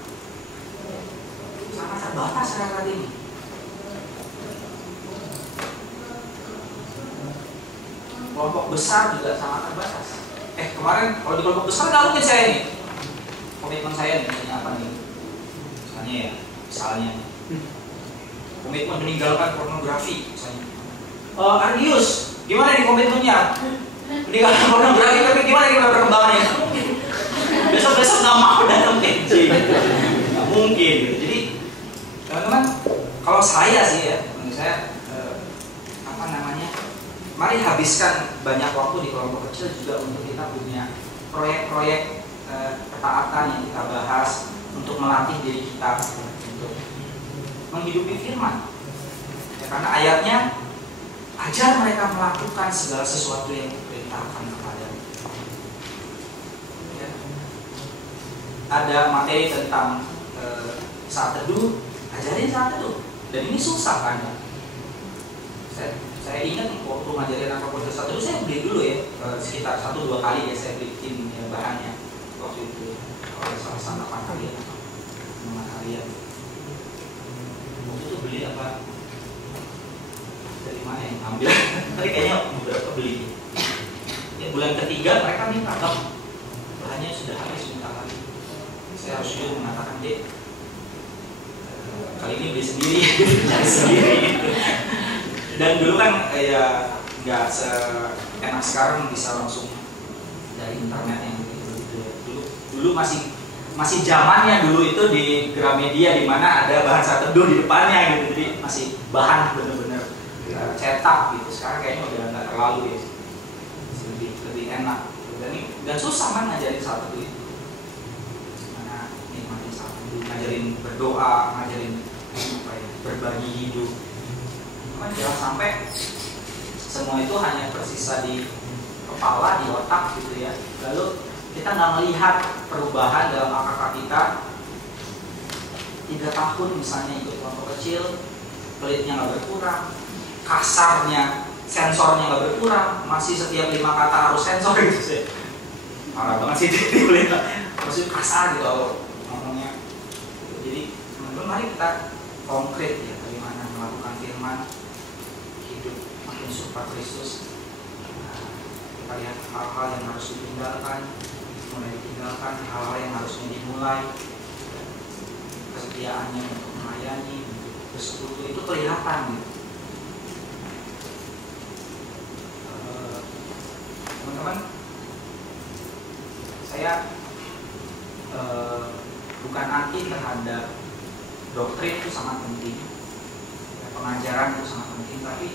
Sangat terbatas saat ini. kelompok besar juga sangat terbatas. Kemarin kalau di kelompok besar nggak mungkin saya nih, komitmen saya nih misalnya apa nih? Misalnya komitmen meninggalkan pornografi misalnya. Ardius, gimana nih komitmennya? Meninggalkan pornografi, tapi gimana nih perkembangannya? Besok nggak mau datang PJ, nggak mungkin. Jadi teman-teman, kalau saya sih ya, menurut saya mari habiskan banyak waktu di kelompok kecil juga untuk kita punya proyek-proyek ketaatan yang kita bahas untuk melatih diri kita untuk menghidupi firman. Ya, karena ayatnya ajar mereka melakukan segala sesuatu yang diperintahkan kepada. Ya. Ada materi tentang saat teduh, ajarin saat teduh. Dan ini susah kan? Saya ingat waktu ngajarin apa proses satu itu saya beli dulu ya, sekitar 1-2 kali ya saya bikin ya, bahannya waktu itu kalau salah 8 kali atau 5 kali ya. Waktu itu beli apa dari mana yang ambil? Tapi kayaknya beberapa beli. Ya, bulan ketiga mereka minta dong, bahannya sudah habis, minta lagi. Saya harus juga mengatakan deh, kali ini beli sendiri, cari sendiri gitu. Dan dulu kan ya nggak seenak sekarang bisa langsung dari internet yang gitu. Dulu masih zamannya dulu itu di Gramedia di mana ada bahan saat teduh di depannya gitu, jadi masih bahan bener-bener cetak gitu. Sekarang kayaknya udah nggak terlalu ya, lebih enak. Dan susah kan ngajarin saat teduh itu. Mana nikmatin saat teduh, ngajarin berdoa, ngajarin berbagi hidup. Jangan sampai semua itu hanya tersisa di kepala, di otak gitu ya. Lalu kita nggak melihat perubahan dalam AKK kita. 3 tahun misalnya ikut kelompok kecil, pelitnya nggak berkurang, kasarnya, sensornya nggak berkurang, masih setiap 5 kata harus sensor gitu sih. Parah banget sih pelit, maksudnya kasar gitu kalau ngomongnya. Jadi teman-teman mari kita konkret ya, bagaimana melakukan firman, makin serupa Kristus. Kita lihat hal-hal yang harus ditinggalkan, mulai ditinggalkan, hal-hal yang harusnya dimulai, kesetiaannya untuk melayani, bersekutu itu kelihatan gitu. Teman-teman, saya bukan anti terhadap doktrin, itu sangat penting, pengajaran itu sangat penting, tapi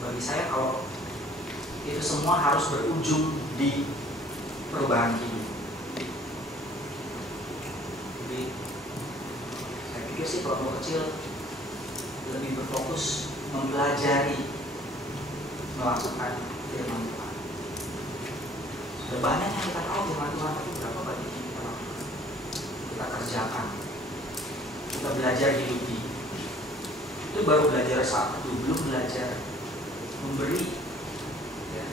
bagi saya kalau itu semua harus berujung di perubahan hidup. Jadi saya pikir sih kelompok kecil lebih berfokus mempelajari melakukan firman Tuhan. Sudah banyak yang kita tahu firman Tuhan, tapi berapa banyak yang kita lakukan, kita kerjakan, kita belajar hidupi. Itu baru belajar saat itu, belum belajar memberi ya.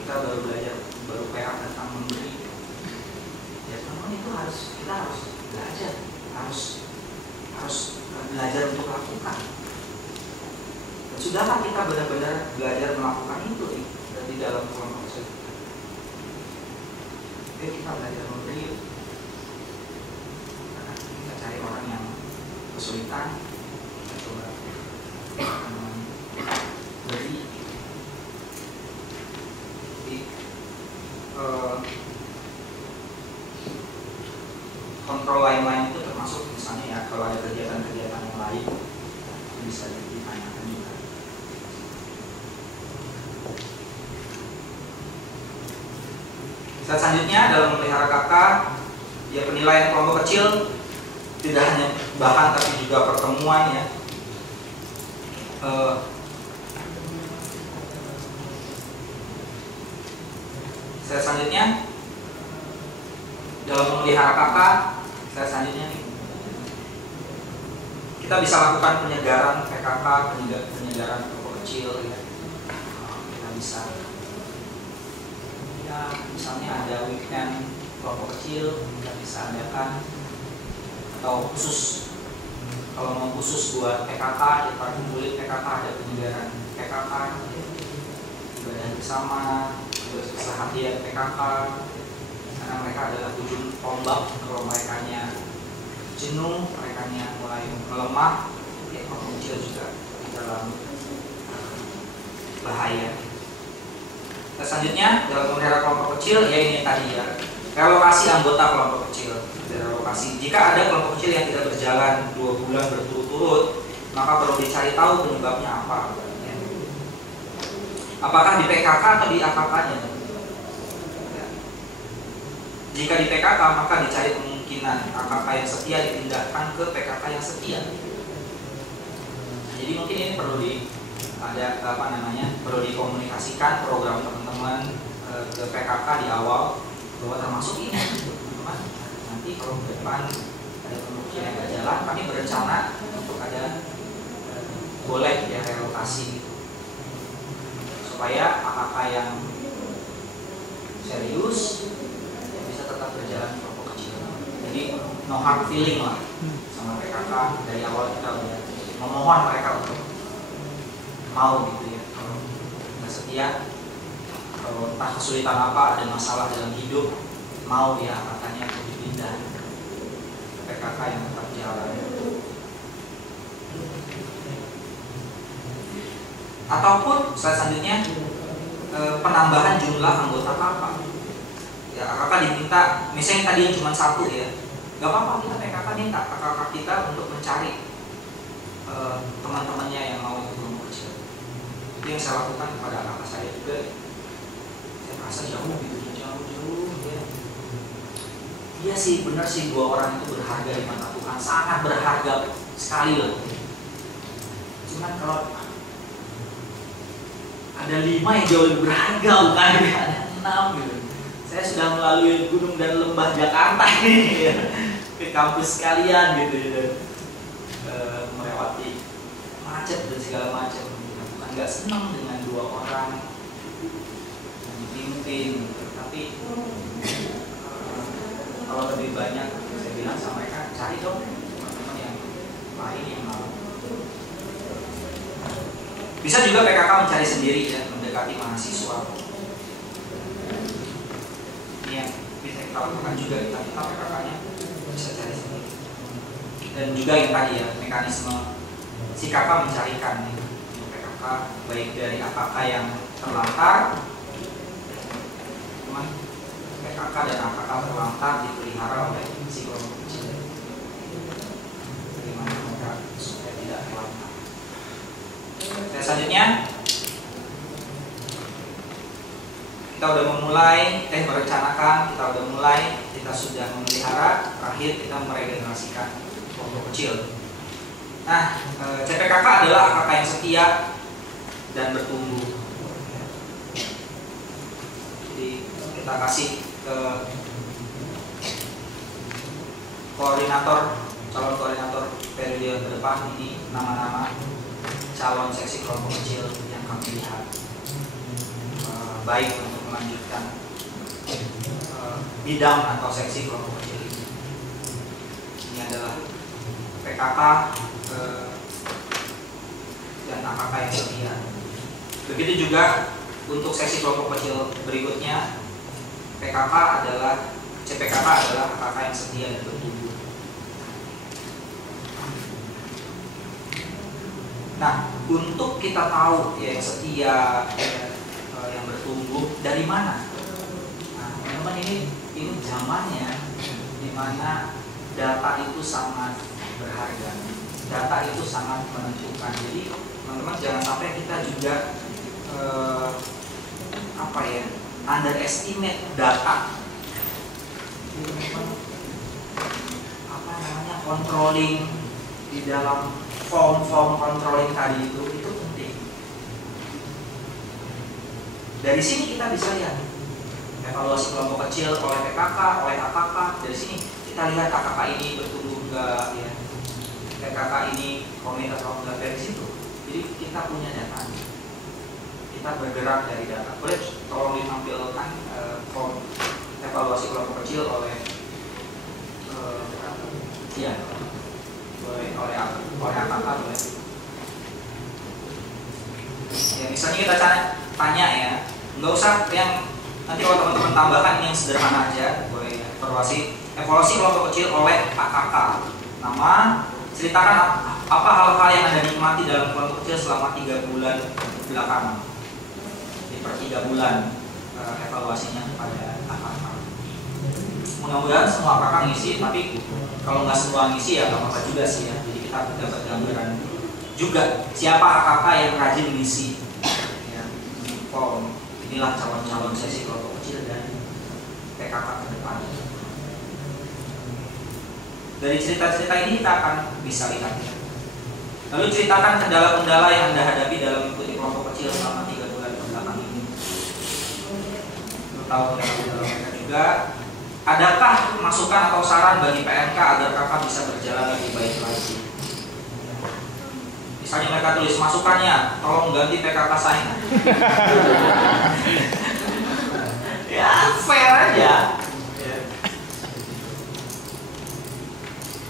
Kita baru belajar, baru PA tentang memberi ya. Teman itu kita harus belajar, harus belajar untuk lakukan. Dan sudahkah kita benar-benar belajar melakukan itu di dalam kelompok kecil? Yuk kita belajar memberi. Nah, kita cari orang yang kesulitan, kita coba beri. Jadi kontrol lain-lain itu termasuk misalnya ya, kalau ada kegiatan-kegiatan yang lain bisa ditanyakan juga. Selanjutnya dalam memelihara kakak, ya penilaian kelompok kecil tidak hanya bahkan tapi juga pertemuan ya. Selanjutnya dalam memelihara kakak, selanjutnya nih, kita bisa lakukan penyegaran PKK, penyegaran kelompok kecil ya. Kita bisa ya, misalnya ada weekend kelompok kecil kita bisa adakan, atau khusus kalau mau khusus buat PKK ya, kumpulin PKK, ada penyegaran PKK ibadah bersama, terus keseharian PKK, karena mereka adalah ujung tombak kalau merekanya jenuh, merekanya mulai melemah, ya kelompok kecil juga dalam bahaya. Nah, selanjutnya dalam memelihara kelompok kecil, ya ini tadi ya, relokasi anggota kelompok kecil. Relokasi, jika ada kelompok kecil yang tidak berjalan 2 bulan berturut-turut, maka perlu dicari tahu penyebabnya apa. Apakah di PKK atau di AKK-nya? Jika di PKK, maka dicari kemungkinan AKK yang setia dipindahkan ke PKK yang setia. Jadi mungkin ini perlu perlu dikomunikasikan program teman-teman ke PKK di awal, bahwa termasuk ini teman-teman. Nanti kalau ke depan ada kemungkinan yang berjalan, kami berencana untuk ada boleh ya relokasi, supaya AKK yang serius ya bisa tetap berjalan kelompok kecil. Jadi no hard feeling lah sama PKK. Dari awal kita udah memohon mereka untuk mau gitu ya, kalau nggak setia, kalau entah kesulitan apa, ada masalah dalam hidup, mau ya katanya untuk dipindah ke PKK yang tetap jalan. Ataupun selanjutnya penambahan jumlah anggota KK. Ya, KK diminta, misalnya tadi yang cuma 1 ya, nggak apa-apa, kita PKK minta kakak kita untuk mencari teman-temannya yang mau ikut kelompok kecil. Itu yang saya lakukan kepada kakak saya juga. Saya merasa jauh gitu, jauh ya. Iya sih, benar sih 2 orang itu berharga di mata Tuhan, sangat berharga sekali loh. Cuman kalau ada 5 yang jauh lebih berharga, bukan ada 6 gitu. Saya sudah melalui gunung dan lembah Jakarta ini ya, ke kampus sekalian gitu ya, melewati macet dan segala macam. Bukan nggak senang dengan 2 orang yang dipimpin, tapi kalau lebih banyak, saya bilang sama mereka, cari dong teman-teman yang lain yang mau. Bisa juga PKK mencari sendiri ya, mendekati mahasiswa. Ini yang bisa kita lakukan juga, kita PKK-nya bisa cari sendiri. Dan juga yang tadi ya, mekanisme si kakak mencarikan nih, PKK baik dari AKK yang terlantar, teman PKK dan AKK terlantar dipelihara oleh si kelompok kecil. Bagaimana mereka supaya tidak terlantar. Selanjutnya kita udah memulai merencanakan, kita sudah memelihara, terakhir kita meregenerasikan kelompok kecil. Nah, CPKK adalah AKK yang setia dan bertumbuh. Jadi kita kasih ke calon koordinator periode ke depan ini nama-nama calon seksi kelompok kecil yang kami lihat baik untuk melanjutkan bidang atau seksi kelompok kecil ini. Ini adalah PKK dan AKK yang setia. Begitu juga untuk seksi kelompok kecil berikutnya, CPKK adalah AKK yang setia dan bertumbuh. Nah, untuk kita tahu ya yang setia, yang bertumbuh dari mana? Nah, teman-teman, ini zamannya di mana data itu sangat berharga, data itu sangat menentukan. Jadi teman-teman jangan sampai kita juga underestimate data. Controlling di dalam form controlling tadi itu penting. Dari sini kita bisa lihat evaluasi kelompok kecil oleh PKK, oleh AKK. Dari sini kita lihat AKK ini bertumbuh enggak ya, PKK ini komit atau enggak, dari situ. Jadi kita punya data, kita bergerak dari data. Boleh tolong ditampilkan form evaluasi kelompok kecil oleh oleh AKK boleh. Ya, misalnya kita tanya ya, nggak usah yang nanti kalau teman-teman tambahkan yang sederhana aja, boleh ya. Evaluasi kelompok kecil oleh AKK. Nama, ceritakan apa hal-hal yang Anda nikmati dalam kelompok kecil selama 3 bulan belakangan. Jadi per 3 bulan evaluasinya kepada AKK. Mudah-mudahan semua AKK ngisi, tapi kalau nggak semua ngisi ya nggak apa-apa juga sih ya. Jadi kita dapat gambaran juga siapa AKK yang rajin ngisi. Ya, form. Inilah calon-calon sesi kelompok kecil dan PKK ke depan. Dari cerita-cerita ini kita akan bisa lihat ya. Lalu ceritakan kendala-kendala yang Anda hadapi dalam mengikuti kelompok kecil selama 3 bulan belakang ini. Lalu tahu kendala-kendala mereka juga. Adakah masukan atau saran bagi PMK agar kakak bisa berjalan lebih baik lagi? Misalnya mereka tulis masukannya, tolong ganti PKK saya. Ya fair aja.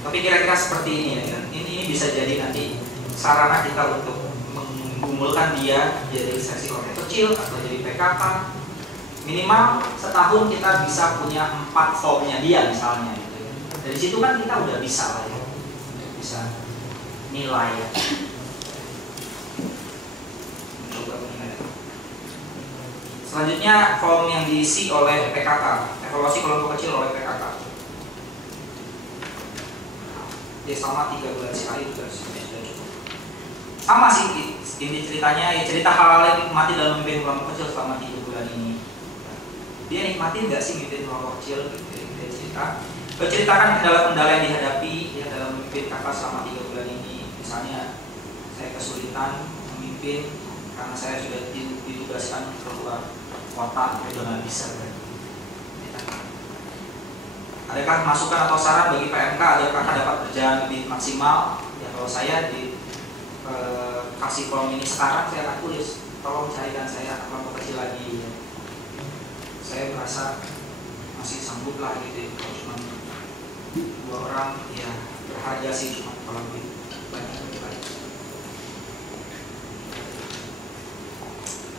Tapi kira-kira seperti ini ya. Ini bisa jadi nanti sarana kita untuk menggumulkan dia jadi sesi kelompok kecil atau jadi PKK. Minimal setahun kita bisa punya 4 formnya dia misalnya gitu ya. Dari situ kan kita udah bisa lah ya, bisa nilai ya. Coba menilai. Selanjutnya form yang diisi oleh PKK, evaluasi kelompok kecil oleh PKK. Jadi selama 3 bulan sekali juga sudah cukup. Sama sih ini ceritanya, ya cerita hal-hal yang nikmati dalam memimpin kelompok kecil selama 3 bulan ini. Dia nikmatin nggak sih memimpin kelompok kecil? Dia cerita. Berceritakan kendala-kendala yang dihadapi ya dalam memimpin kakak selama 3 bulan ini. Misalnya saya kesulitan memimpin karena saya sudah ditugaskan keluar kota, itu nggak bisa kan? Adakah masukan atau saran bagi PMK agar kakak dapat berjalan lebih maksimal? Ya kalau saya kasih form ini sekarang saya akan tulis, tolong carikan saya kelompok kecil lagi. Ya. Saya merasa masih sanggup lah gitu. Kalau cuma 2 orang ya berharga sih, cuma kalau lebih banyak lebih baik.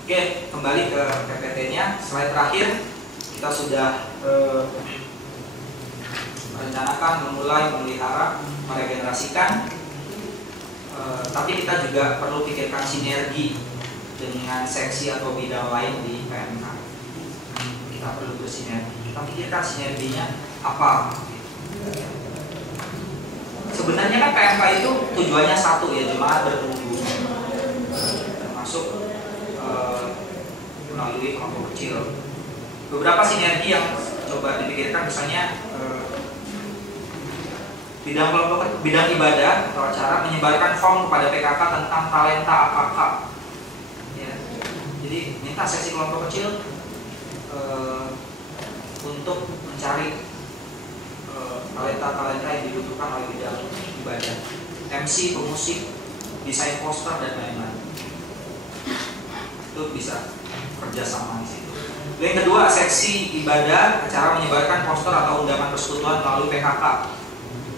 Oke, kembali ke PPT-nya. Slide terakhir kita sudah merencanakan, memulai, memelihara, meregenerasikan. Tapi kita juga perlu pikirkan sinergi dengan seksi atau bidang lain di PMK. Kita perlu bersinergi. Kita pikirkan sinerginya apa. Sebenarnya kan PMK itu tujuannya satu ya, jemaat bertumbuh, termasuk melalui kelompok kecil. Beberapa sinergi yang coba dipikirkan misalnya bidang ibadah atau acara menyebarkan form kepada PKK tentang talenta AKK. Ya. Jadi minta seksi kelompok kecil untuk mencari talenta-talenta yang dibutuhkan oleh bidang ibadah, MC, pemusik, desain poster dan lain-lain. Itu bisa kerjasama di situ. Yang kedua, seksi ibadah, acara menyebarkan poster atau undangan persekutuan melalui PKK.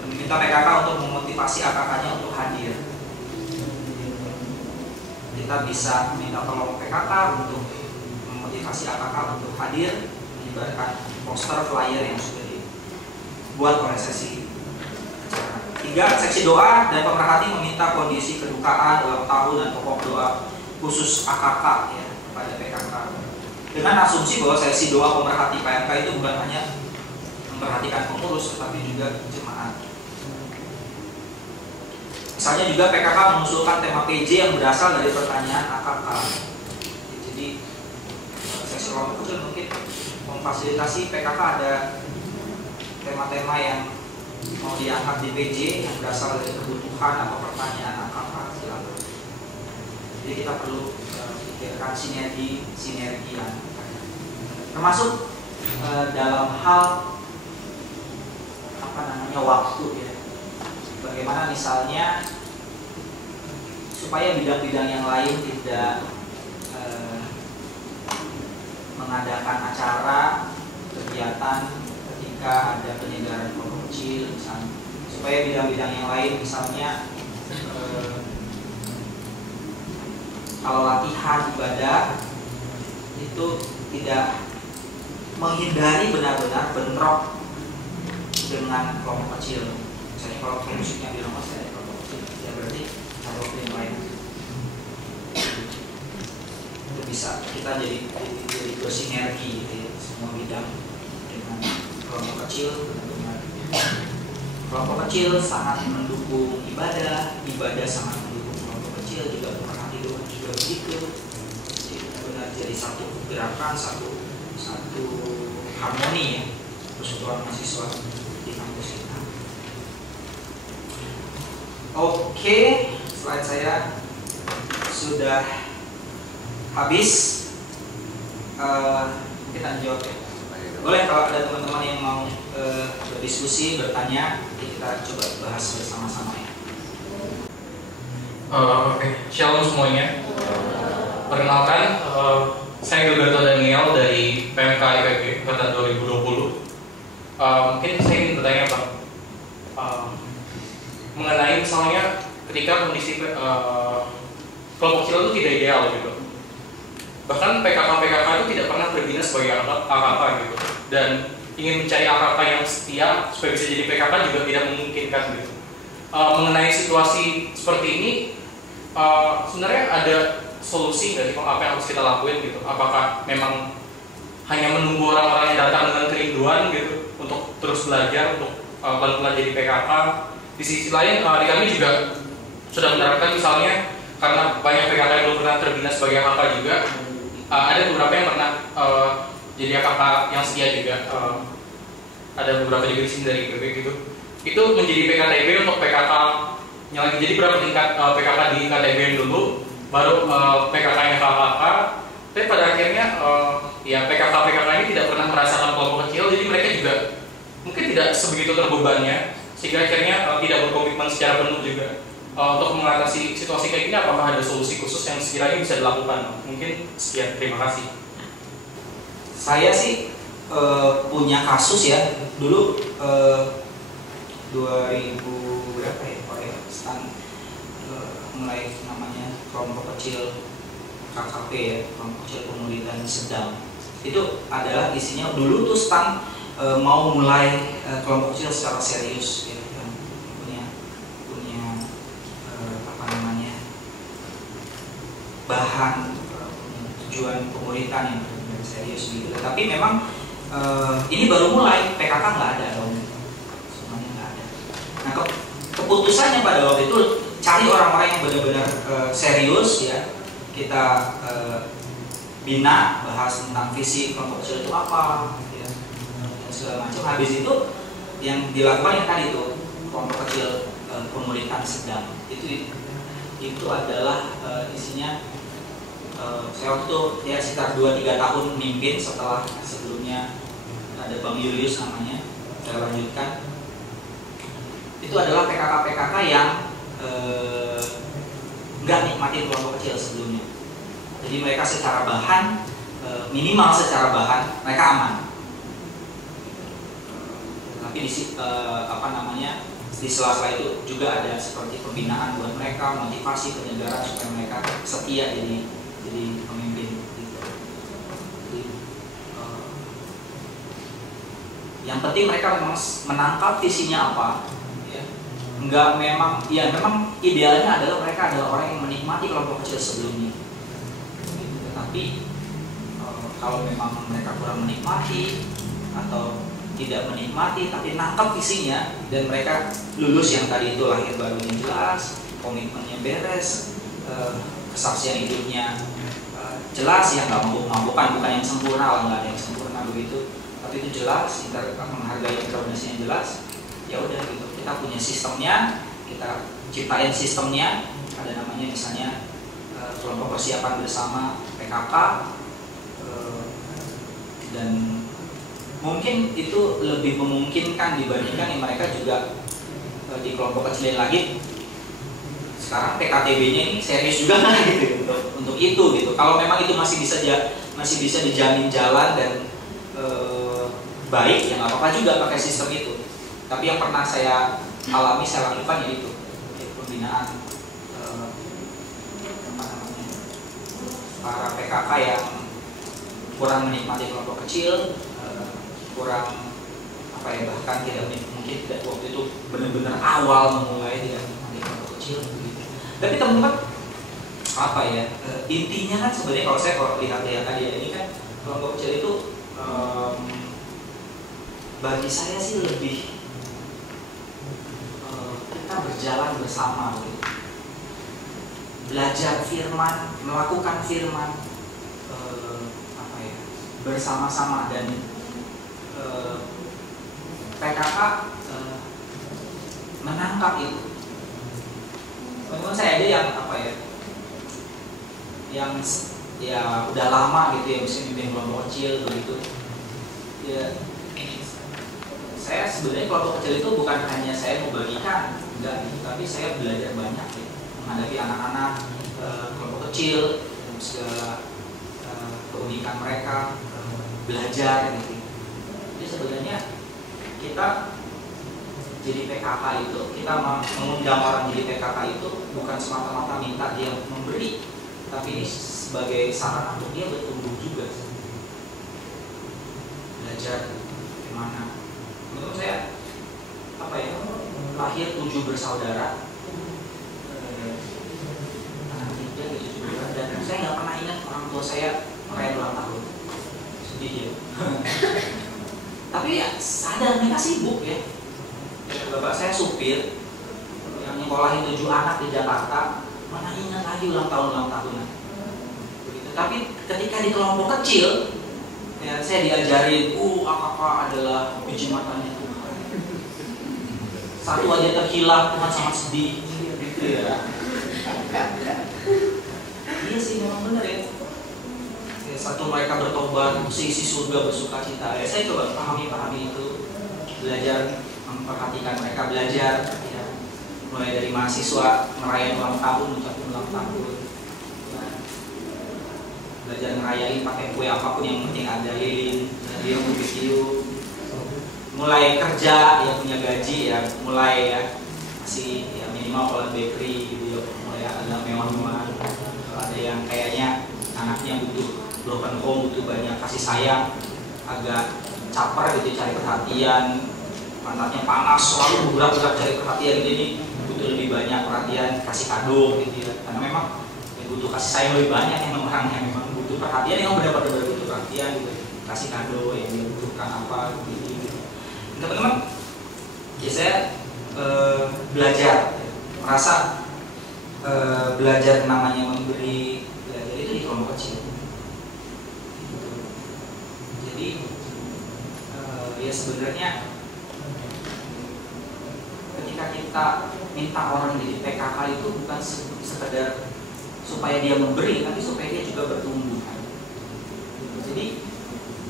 Meminta PKK untuk memotivasi AKK-nya untuk hadir. Kita bisa minta tolong PKK untuk memotivasi AKK untuk hadir, menyebarkan poster flyer yang sudah dibuat oleh sesi acara. 3, seksi doa dan pemerhati meminta kondisi kedukaan, ulang tahun dan pokok doa khusus AKK ya kepada PKK. Dengan asumsi bahwa sesi doa pemerhati PMK itu bukan hanya memperhatikan pengurus tetapi juga jemaat. Misalnya juga PKK mengusulkan tema PJ yang berasal dari pertanyaan AKK. Jadi seksi kelompok kecil mungkin memfasilitasi PKK ada tema-tema yang mau diangkat di PJ yang berasal dari kebutuhan atau pertanyaan AKK silakan. Jadi kita perlu pikirkan sinergi yang termasuk dalam hal waktu ya. Bagaimana misalnya supaya bidang-bidang yang lain tidak mengadakan acara kegiatan ketika ada penyegaran kelompok kecil misalnya, supaya bidang-bidang yang lain misalnya kalau latihan ibadah itu tidak menghindari benar-benar bentrok dengan kelompok kecil. Misalnya kalau musiknya di rumah saya kelompok kecil, ya berarti ada waktu yang lain. Itu bisa kita jadi bersinergi gitu ya, semua bidang dengan kelompok kecil. Dengan kelompok kecil sangat mendukung ibadah, ibadah sangat mendukung kelompok kecil, juga pernah juga begitu. Jadi benar jadi satu gerakan, satu harmoni ya, persatuan mahasiswa di kampus kita. Oke, slide saya sudah habis. Kita jawab ya. Boleh kalau ada teman-teman yang mau berdiskusi, bertanya, kita coba bahas bersama-sama ya. Oke, shalom semuanya. Perkenalkan, saya Gilberto Daniel dari PMK IPB angkatan 2020. Mungkin saya ingin bertanya Pak, mengenai misalnya ketika kondisi kelompok kecil itu tidak ideal gitu. Bahkan PKK itu tidak pernah berbina sebagai AKK gitu, dan ingin mencari AKK yang setia supaya bisa jadi PKK juga tidak memungkinkan gitu. Mengenai situasi seperti ini, sebenarnya ada solusi nggak sih apa yang harus kita lakuin gitu? Apakah memang hanya menunggu orang-orang yang datang dengan kerinduan gitu untuk terus belajar untuk pelan-pelan jadi PKK? Di sisi lain, di kami juga sudah menerapkan misalnya karena banyak PKK yang belum pernah terbina sebagai AKK juga, ada beberapa yang pernah jadi AKK yang setia juga. Ada beberapa juga di sini dari IPB gitu. Itu menjadi PKTB untuk PKK yang lagi. Jadi berapa tingkat PKK di KTB dulu, baru PKK yang KKK. Tapi pada akhirnya ya PKK ini tidak pernah merasakan kelompok kecil, jadi mereka juga mungkin tidak sebegitu terbebannya, sehingga akhirnya tidak berkomitmen secara penuh juga. Untuk mengatasi situasi kayak gini, apakah ada solusi khusus yang sekiranya bisa dilakukan? Mungkin sekian, terima kasih. Saya sih punya kasus ya, dulu 2000 berapa ya, mulai namanya kelompok kecil KKP ya, kelompok kecil pemuridan sedang. Itu adalah isinya dulu tuh stand mau mulai kelompok kecil secara serius ya, punya apa namanya bahan tujuan pemuridan yang serius gitu. Tapi memang ini baru mulai, PKK nggak ada dong, semuanya nggak ada. Nah keputusannya pada waktu itu cari orang-orang yang benar-benar serius ya, kita bina, bahas tentang visi kelompok kecil itu apa ya, dan segala macam. Habis itu yang dilakukan yang tadi itu kelompok kecil pemuridan sedang itu adalah isinya saya waktu itu ya sekitar 2-3 tahun memimpin setelah sebelumnya ada Bang Julius namanya, saya lanjutkan. Itu adalah PKK yang nggak nikmatin kelompok kecil sebelumnya. Jadi mereka secara bahan minimal secara bahan mereka aman. Tapi di apa namanya di sela-sela itu juga ada seperti pembinaan buat mereka, motivasi penyegaran supaya mereka setia jadi pemimpin. Gitu. Jadi, yang penting mereka memang menangkap visinya apa. Enggak memang idealnya adalah mereka adalah orang yang menikmati kelompok kecil sebelumnya. Tapi kalau memang mereka kurang menikmati atau tidak menikmati tapi nangkap visinya dan mereka lulus yang tadi itu lahir barunya jelas, komitmennya beres, kesaksian hidupnya jelas, yang nggak mabuk-mabukan, bukan yang sempurna, nggak ada yang sempurna begitu, tapi itu jelas, menghargai informasinya jelas, ya udah gitu. Kita punya sistemnya, kita ciptain sistemnya, ada namanya misalnya kelompok persiapan bersama PKK, dan mungkin itu lebih memungkinkan dibandingkan yang mereka juga di kelompok kecil lagi. Sekarang PKTB-nya ini serius juga kan gitu untuk itu gitu. Kalau memang itu masih bisa dijamin jalan dan baik, ya nggak apa-apa juga pakai sistem itu. Tapi yang pernah saya alami, saya lakukan yaitu pembinaan para PKK yang kurang menikmati kelompok kecil, kurang apa ya, bahkan tidak mungkin tidak waktu itu benar-benar awal memulai tidak menikmati kelompok kecil begitu. Tapi teman-teman apa ya, intinya kan sebenarnya kalau saya lihat tadi ya, ini kan kelompok kecil itu bagi saya sih lebih kita berjalan bersama gitu. Belajar firman, melakukan firman apa ya, bersama-sama, dan PKK menangkap itu. Teman-teman saya aja yang apa ya, yang ya udah lama gitu ya, misalnya mimpin kelompok kecil begitu ya. Saya sebenarnya kelompok kecil itu bukan hanya saya mau bagikan, enggak gitu, tapi saya belajar banyak ya, menghadapi anak-anak kelompok kecil, segala keunikan mereka, belajar gitu. Jadi sebenarnya kita jadi PKK itu, kita mengundang orang jadi PKK itu bukan semata-mata minta dia memberi, tapi ini sebagai sarana untuk dia bertumbuh juga, belajar gimana. Menurut saya apa ya, lahir 7 bersaudara, anak 3 gitu juga, dan saya nggak pernah ingat orang tua saya merayakan ulang tahun, sedih ya. Tapi ya sadar mereka sibuk ya. Bapak saya supir yang nyekolahin 7 anak di Jakarta, mana ingat lagi ulang tahunan. Begitu. Tapi ketika di kelompok kecil, ya, saya diajarin, AKK adalah biji matanya Tuhan. Satu aja terhilang, Tuhan sangat sedih, gitu ya. Iya sih, memang benar ya. Satu mereka bertobat, seisi surga bersuka cita. Ya, saya coba pahami itu, belajar memperhatikan mereka, belajar ya, mulai dari mahasiswa ngerayain ulang tahun, ucapin ulang tahun, belajar ngerayain pakai kue apapun yang penting ada lilin, dia barbecue. Mulai kerja, ya punya gaji ya, mulai ya masih ya minimal kalau bakery gitu ya, mulai ada mewah-mewah. Ada yang kayaknya anaknya butuh broken home, butuh banyak kasih sayang, agak caper gitu cari perhatian, pantatnya panas, selalu berat-berat cari perhatian, ini butuh lebih banyak perhatian, kasih kado gitu ya. Karena memang yang butuh kasih sayang lebih banyak yang orang yang memang butuh perhatian, yang benar-benar butuh perhatian gitu, kasih kado yang dia butuhkan apa gitu. Teman-teman, ya saya belajar, merasa belajar namanya memberi, belajar itu di kelompok kecil. Jadi ya sebenarnya ketika kita minta orang jadi PKK itu bukan sekedar supaya dia memberi, tapi supaya dia juga bertumbuh. Jadi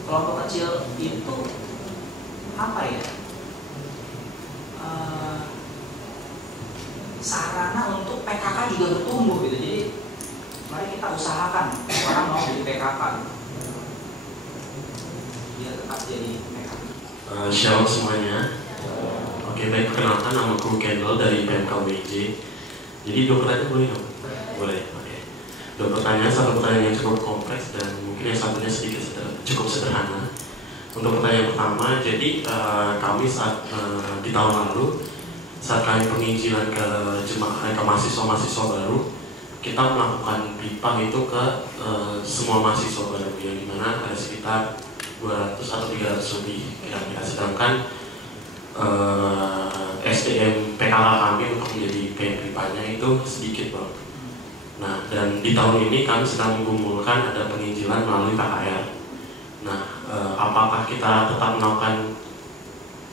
kelompok kecil itu apa ya, sarana untuk PKK juga bertumbuh gitu. Jadi mari kita usahakan orang mau jadi PKK dia tetap jadi PKK. Shalom semuanya. Oke, baik, perkenalkan nama aku Kendall dari PMK WJ. Jadi 2 pertanyaan boleh dong? Boleh, oke. 2 pertanyaan, satu pertanyaan yang cukup kompleks dan mungkin yang satunya cukup sederhana. Untuk pertanyaan pertama, jadi kami saat di tahun lalu saat kami penginjilan ke mahasiswa-mahasiswa baru, kita melakukan pipa itu ke semua mahasiswa baru, yang dimana ada sekitar 200 atau 300 lebih kira-kira. Sedangkan SDM PKK kami untuk menjadi pipanya itu sedikit Bang. Nah, dan di tahun ini kami sedang mengumpulkan ada penginjilan melalui KKR. Nah, apakah kita tetap melakukan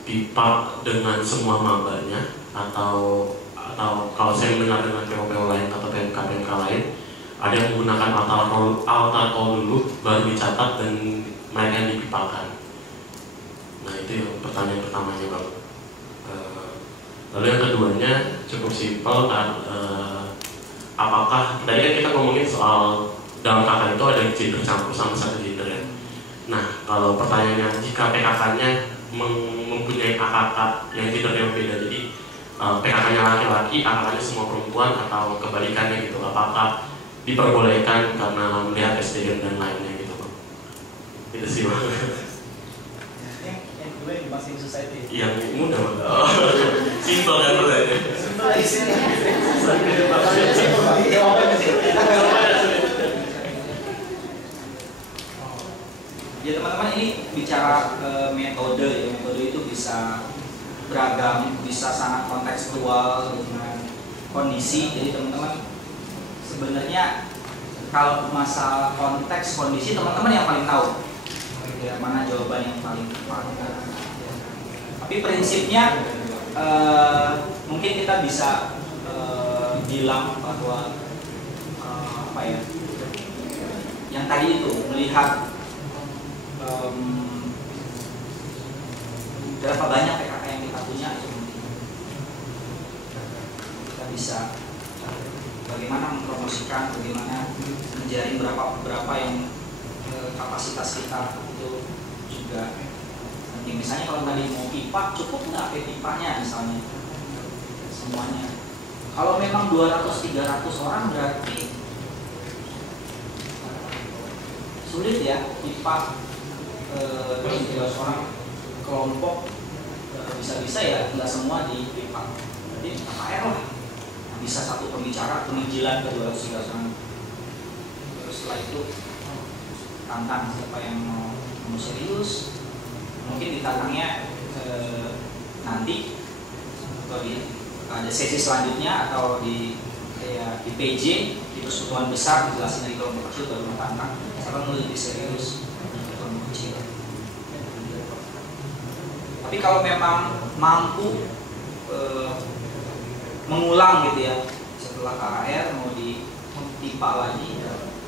pipa dengan semua mabanya atau kalau saya mendengar dengan PO-PO lain atau PMK lain ada yang menggunakan altar call dulu baru dicatat dan mereka yang dipipakan. Nah, itu yang pertanyaan pertamanya Bang. Lalu yang keduanya cukup simpel kan, apakah tadi kan kita ngomongin soal dalam KKR itu ada gender campur sama satu gender ya. Nah, kalau pertanyaannya jika PKK-nya mempunyai AKK yang gender yang beda, jadi PKK-nya laki-laki, AKK-nya semua perempuan atau kebalikannya gitu, apakah diperbolehkan karena melihat SDM dan lainnya gitu Bang? Itu sih Bang. Yang kedua yang masih society. Yang mudah Bang. Simple kan pertanyaannya. Simple isinya. Simple. Jawabannya sih. Ya teman-teman, ini bicara metode ya. Metode itu bisa beragam, bisa sangat kontekstual dengan kondisi. Jadi teman-teman sebenarnya kalau masalah konteks kondisi teman-teman yang paling tahu ya, mana jawaban yang paling tepat. Tapi prinsipnya mungkin kita bisa bilang bahwa apa ya, yang tadi itu melihat berapa banyak PKK yang kita punya, kita bisa bagaimana mempromosikan, bagaimana menjaring berapa yang kapasitas kita itu juga penting. Misalnya kalau tadi mau pipa, cukup nggak pipanya misalnya semuanya. Kalau memang 200-300 orang berarti sulit ya pipa 300 orang kelompok bisa-bisa ya nggak semua di pipa. Jadi KKR lah. Bisa satu pembicara penginjilan ke 200 orang. Terus setelah itu tantang siapa yang mau serius, mungkin ditantangnya nanti atau ada sesi selanjutnya atau di kayak di PJ, di persekutuan besar dijelasin dari kelompok kecil baru tantang. Sekarang mulai lebih serius di kelompok kecil. Tapi kalau memang mampu mengulang gitu ya setelah KKR mau di pipa lagi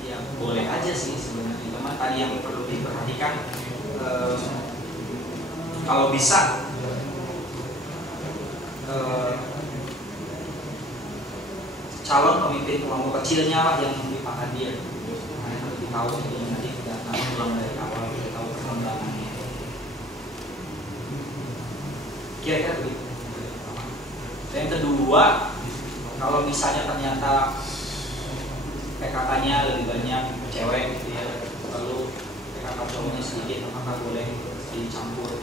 ya boleh aja sih sebenarnya. Teman tadi yang perlu diperhatikan kalau bisa calon pemimpin kelompok kecilnya lah yang dipakai dia, yang lebih tahu itu nanti tidak ulang dari awal, kita tahu perkembangannya. Kira-kira begitu. Yang kedua, kalau misalnya ternyata PKK-nya lebih banyak cewek gitu ya, lalu PKK cowoknya sedikit, apakah boleh dicampur?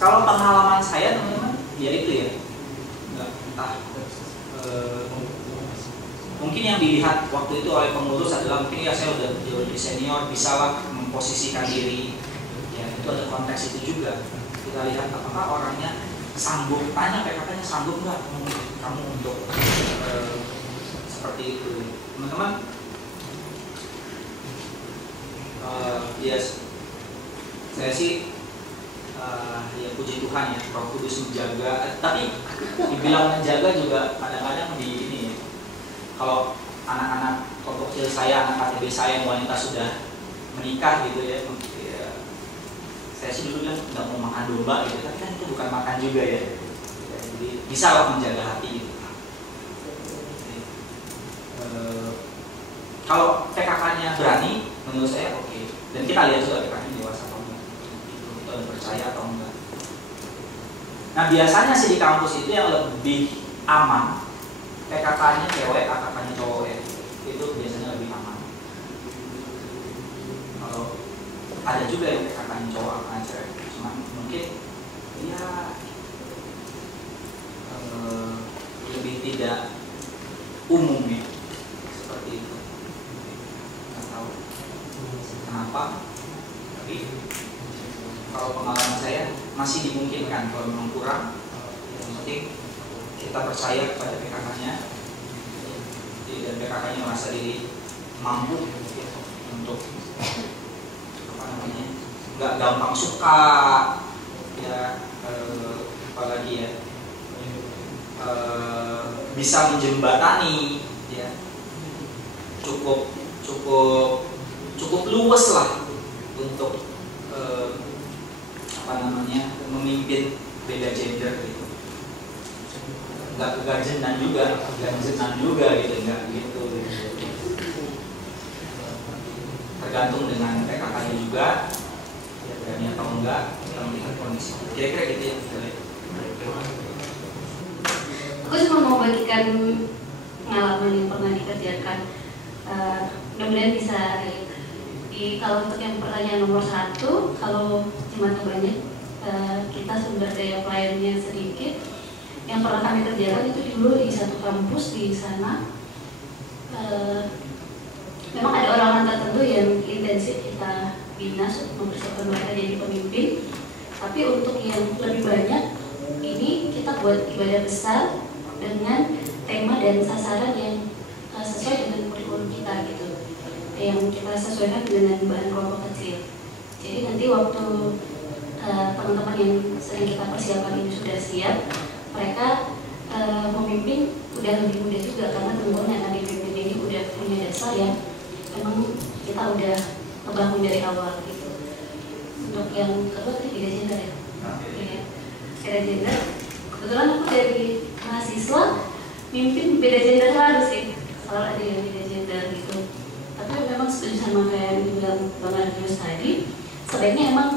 Kalau pengalaman saya teman-teman, ya itu ya, entah mungkin yang dilihat waktu itu oleh pengurus adalah mungkin ya saya udah lebih senior, bisalah memposisikan diri, ya itu ada konteks itu juga. Kita lihat apakah orangnya sanggup, tanya PKK-nya sanggup nggak kamu untuk seperti itu, teman-teman. Yes, saya sih ya puji Tuhan ya, Roh Kudus menjaga. Tapi dibilang menjaga juga kadang-kadang di ini ya. Kalau anak-anak kelompok kecil saya, anak KTB saya yang wanita sudah menikah gitu ya, saya sih dulu bilang nggak mau makan domba gitu, tapi kan itu bukan makan juga ya. Jadi bisa lah menjaga hati gitu. Kalau PKK-nya berani, menurut saya oke. Dan kita lihat juga PKK-nya dewasa atau enggak, itu percaya atau enggak. Nah biasanya sih di kampus itu yang lebih aman, PKK-nya cewek, AKK-nya cowok ya, itu biasanya lebih aman. Kalau ada juga yang PKK-nya cowok, AKK-nya cewek, cuman mungkin ya lebih tidak umum ya, seperti itu. Nggak tahu kenapa, tapi kalau pengalaman saya masih dimungkinkan. Kalau memang kurang, yang penting kita percaya kepada PKK-nya, dan PKK-nya merasa diri mampu untuk apa namanya, nggak gampang suka ya, apalagi ya, bisa menjembatani ya, cukup luas lah untuk apa namanya, memimpin beda gender gitu. Nggak keganjenan juga gitu, nggak gitu. Tergantung dengan PKK-nya juga, ya berani atau enggak, kita melihat kondisi. Kira-kira gitu ya. Aku cuma mau bagikan pengalaman yang pernah dikerjakan, mudah-mudahan bisa di Kalau untuk yang pertanyaan nomor 1, kalau jemaah banyak, kita sumber daya pelayannya sedikit. Yang pernah kami kerjakan itu dulu di satu kampus di sana. Memang ada orang-orang tertentu yang intensif kita bina untuk mempersiapkan mereka jadi pemimpin. Tapi untuk yang lebih banyak, ini kita buat ibadah besar dengan tema dan sasaran yang sesuai dengan kurikulum kita gitu, yang kita sesuaikan dengan bahan kelompok kecil. Jadi nanti waktu teman-teman yang sedang kita persiapkan ini sudah siap, mereka memimpin udah lebih mudah juga, karena teman-teman yang akan dipimpin ini udah punya dasar yang memang kita udah ngebangun dari awal gitu. Untuk yang kedua tadi beda gender ya, beda gender. Kebetulan aku dari mahasiswa mimpin beda gender harus sih, selalu ada yang beda gender gitu. Tapi memang setuju sama kayak yang dibilang Bang Arjus tadi, sebaiknya emang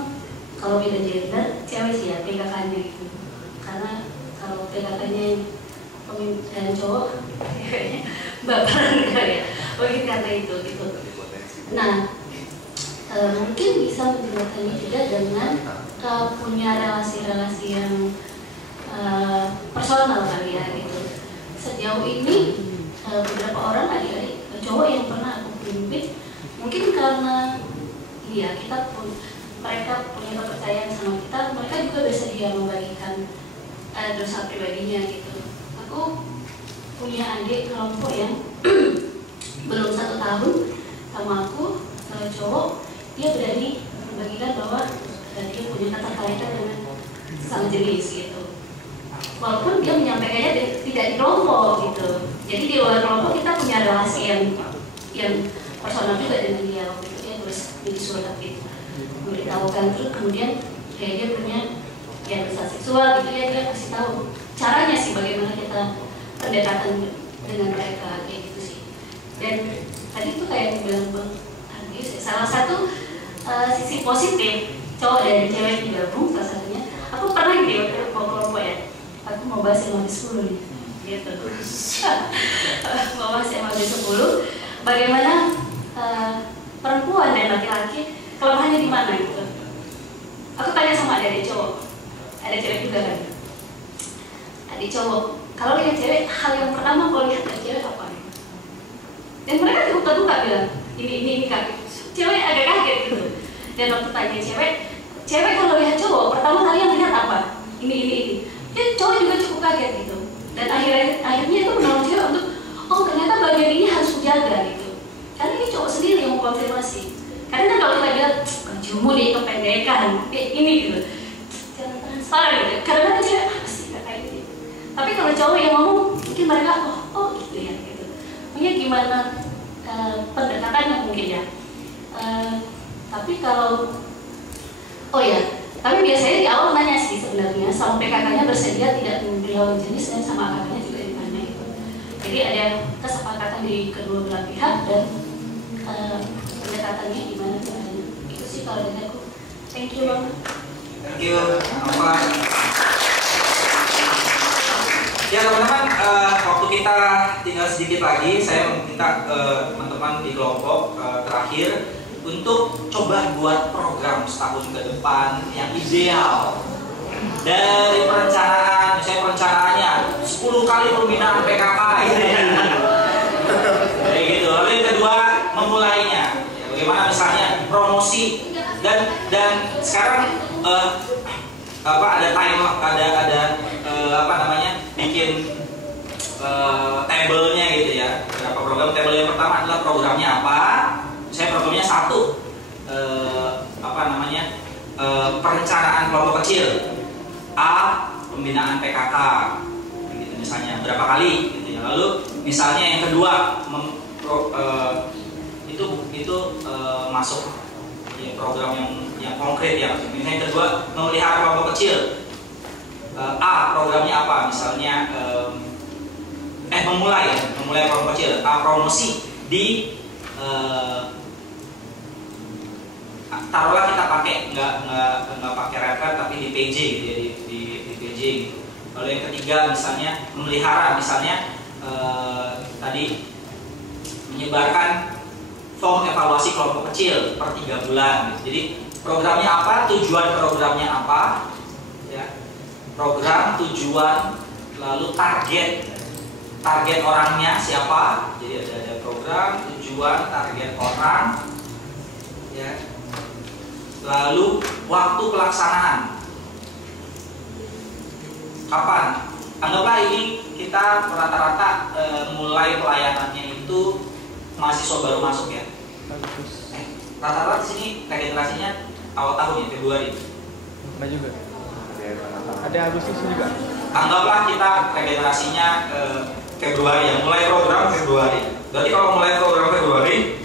kalau beda gender cewek sih ya PKK-nya gitu. Karena kalau PKK-nya pemimpin cowok, ceweknya baperan kali ya. Mungkin karena itu gitu. Nah, mungkin bisa menjembatani juga dengan punya relasi-relasi yang personal kali ya gitu. Sejauh ini beberapa orang adik-adik cowok yang pernah aku pimpin, mungkin karena iya mereka punya kepercayaan sama kita, mereka juga bersedia membagikan dosa pribadinya gitu. Aku punya adik kelompok yang belum 1 tahun sama aku, cowok, dia berani membagikan bahwa dia punya keterkaitan dengan sesama jenis gitu. Walaupun dia menyampaikannya tidak di kelompok gitu. Jadi di luar kelompok kita punya relasi yang personal juga dengan dia. Waktu itu dia tulis di surat gitu, memberitahukan, terus kemudian kayak dia punya dosa seksual gitu ya, dia kasih tahu caranya sih bagaimana kita pendekatan dengan mereka kayak gitu sih. Dan tadi tuh kayak yang bilang Bang Arjus, salah satu sisi positif cowok dan cewek digabung, salah satunya aku pernah gitu kelompok ya, aku mau bahas yang lebih 10 nih gitu. Mau bahas yang lebih 10 bagaimana perempuan dan laki-laki kelemahannya di mana gitu. Aku tanya sama adik cowok, ada cewek juga kan, adik cowok, kalau lihat cewek hal yang pertama kalau lihat dari cewek apa? Dan mereka cukup terbuka bilang ini kan, cewek agak kaget gitu. Dan waktu tanya cewek kalau lihat cowok pertama kali yang lihat apa? Ini. Dan cowok juga cukup kaget gitu. Dan akhirnya itu menolong cewek untuk, oh ternyata bagian ini harus dijaga gitu. Karena ini cowok sendiri yang mau konfirmasi. Karena kan kalau kita lihat bajumu nih kependekan, ini gitu, jangan transparan gitu. Karena cewek sih nggak kayak gitu. Tapi kalau cowok yang ngomong, mungkin mereka oh gitu ya gitu. Makanya gimana pendekatannya mungkin ya. Tapi kalau tapi biasanya di awal nanya sih sebenarnya sama PKK-nya bersedia tidak memberi lawan jenis, dan sama kakaknya juga ditanya itu. Jadi ada kesepakatan di kedua belah pihak dan pendekatannya gimana caranya. Itu sih kalau dari aku. Thank you banget. Thank you. Ya teman-teman, waktu kita tinggal sedikit lagi, saya meminta teman-teman di kelompok terakhir untuk coba buat program setahun ke depan yang ideal. Dari perencanaan, misalnya perencanaannya 10 kali pembinaan PKK gitu ya. Kayak gitu. Lalu yang kedua, memulainya. Ya, bagaimana misalnya promosi dan sekarang ada bikin tabelnya gitu ya. Beberapa program, tabel yang pertama adalah programnya apa? Saya programnya 1, perencanaan kelompok kecil, A, pembinaan PKK, gitu misalnya berapa kali, gitu ya. Lalu misalnya yang kedua, masuk ya, program yang konkret ya. Misalnya yang kedua, memelihara kelompok kecil, A, programnya apa? Misalnya memulai kelompok kecil, A, promosi di taruhlah kita pakai nggak pakai refer tapi di PJ gitu ya, di PJ gitu. Lalu yang ketiga misalnya memelihara, misalnya tadi menyebarkan form evaluasi kelompok kecil per 3 bulan. Jadi programnya apa, tujuan programnya apa, ya. Program, tujuan, lalu target orangnya siapa. Jadi ada program, tujuan, target orang, ya. Lalu waktu pelaksanaan. Kapan? Anggaplah ini kita rata-rata mulai pelayanannya itu mahasiswa baru masuk ya. Rata-rata di sini regenerasinya awal tahun ya, Februari. Enggak juga. Ada Agustus juga. Anggaplah kita regenerasinya Februari ya, mulai program Februari. Berarti kalau mulai program Februari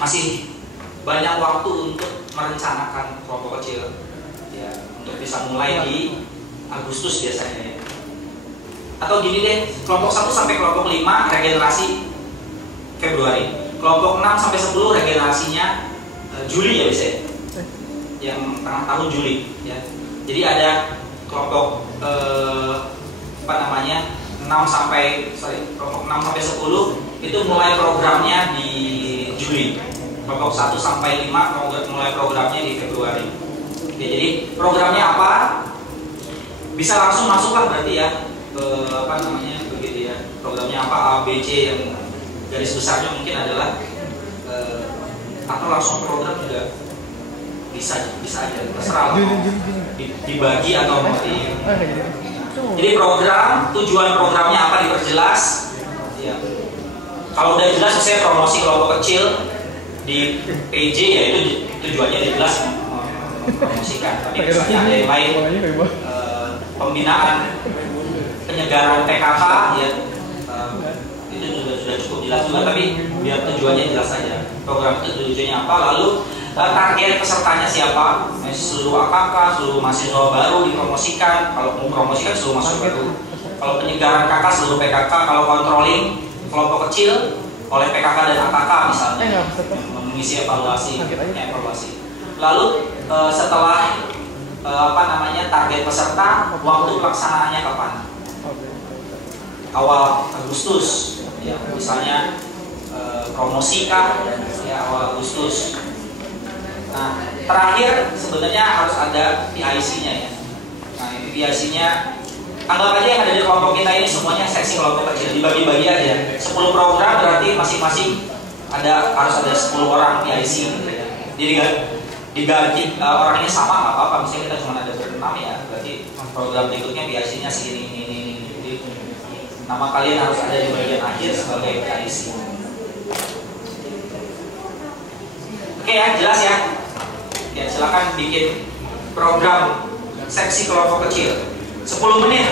masih banyak waktu untuk merencanakan kelompok kecil ya, untuk bisa mulai di Agustus biasanya ya. Atau gini deh, kelompok 1 sampai kelompok 5 regenerasi Februari. Kelompok 6 sampai 10 regenerasinya Juli ya biasanya. Yang tengah tahun Juli ya. Jadi ada kelompok kelompok 6 sampai 10 itu mulai programnya di Juli. Kelompok 1 sampai 5 mulai programnya di Februari. Oke, jadi programnya apa? Bisa langsung masuklah berarti ya begitu ya. Programnya apa, A, B, C yang garis besarnya mungkin adalah atau langsung program juga bisa aja, terserah dibagi atau mau di. Jadi program, tujuan programnya apa diperjelas ya. Kalau udah jelas saya promosi kelompok kecil di PJ ya, itu tujuannya jelas mempromosikan. Tapi misalnya ada yang lain, pembinaan penyegaran PKK ya, itu juga sudah cukup jelas juga, tapi biar tujuannya jelas saja. Program itu tujuannya apa, lalu target pesertanya siapa, seluruh AKK, seluruh mahasiswa baru dipromosikan. Kalau mau promosikan seluruh mahasiswa baru. Kalau penyegaran KK seluruh PKK. Kalau controlling kelompok kecil oleh PKK dan AKK misalnya, mengisi evaluasi. Lalu setelah target peserta, waktu pelaksanaannya kapan? Awal Agustus ya, misalnya promosi kah ya, awal Agustus. Nah, terakhir sebenarnya harus ada PIC-nya ya. Nah, ini PIC-nya anggap aja yang ada di kelompok kita ini semuanya seksi kelompok kecil, dibagi-bagi aja. 10 program berarti masing-masing harus ada 10 orang PIC gitu ya. Jadi diganti orangnya sama nggak apa-apa, misalnya kita cuma ada ber-6 ya, berarti program berikutnya PIC-nya segini ini. Jadi nama kalian harus ada di bagian akhir sebagai PIC. Oke ya, jelas ya. Ya, silakan bikin program seksi kelompok kecil 10 menit.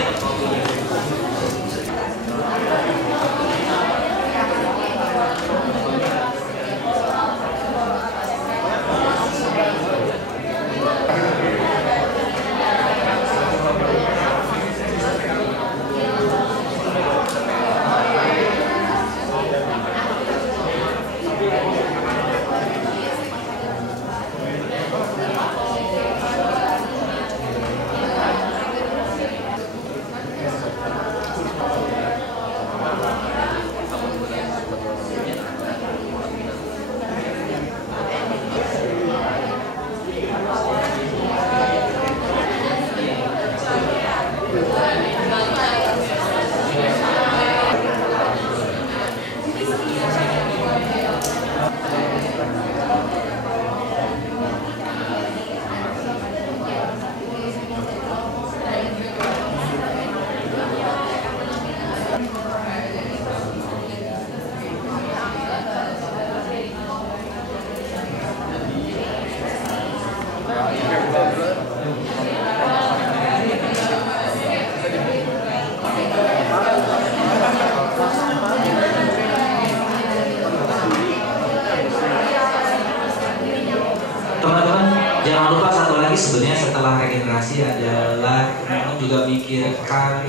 Jangan lupa satu lagi, sebenarnya setelah regenerasi adalah memang juga mikirkan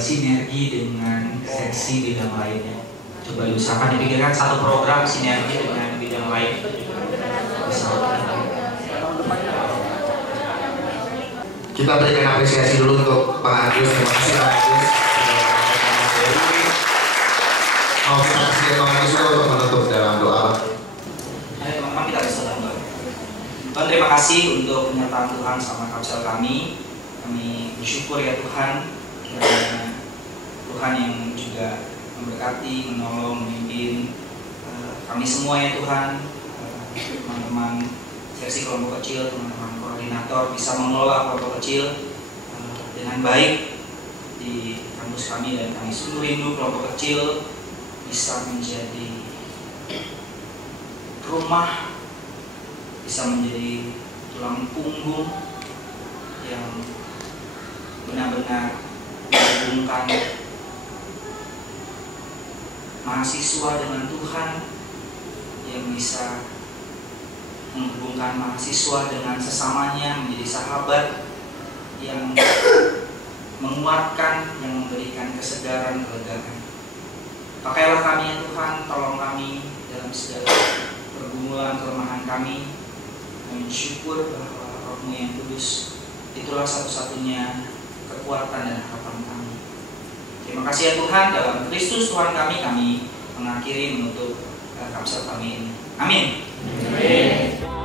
sinergi dengan seksi bidang lainnya. Coba diusahakan dipikirkan satu program sinergi dengan bidang lain. Kita berikan apresiasi dulu untuk Pak Agus. Terima kasih Pak Agus. Mau kita kasih Pak Agus untuk menutup dalam doa. kasih untuk penyertaan Tuhan sama kapsel kami. Kami bersyukur ya Tuhan, karena Tuhan yang juga memberkati, menolong, memimpin kami semua ya Tuhan, teman-teman sesi kelompok kecil, teman-teman koordinator bisa mengelola kelompok kecil dengan baik di kampus kami, dan kami sungguh rindu kelompok kecil bisa menjadi rumah, bisa menjadi tulang punggung yang benar-benar menghubungkan mahasiswa dengan Tuhan, yang bisa menghubungkan mahasiswa dengan sesamanya, menjadi sahabat yang menguatkan, yang memberikan kesegaran, kelegaan. Pakailah kami ya Tuhan, tolong kami dalam segala pergumulan kelemahan kami. Kami bersyukur bahwa Roh-Mu yang kudus itulah satu-satunya kekuatan dan harapan kami. Terima kasih ya Tuhan, dalam Kristus Tuhan kami mengakhiri menutup kapsel kami ini. Amin. Amin.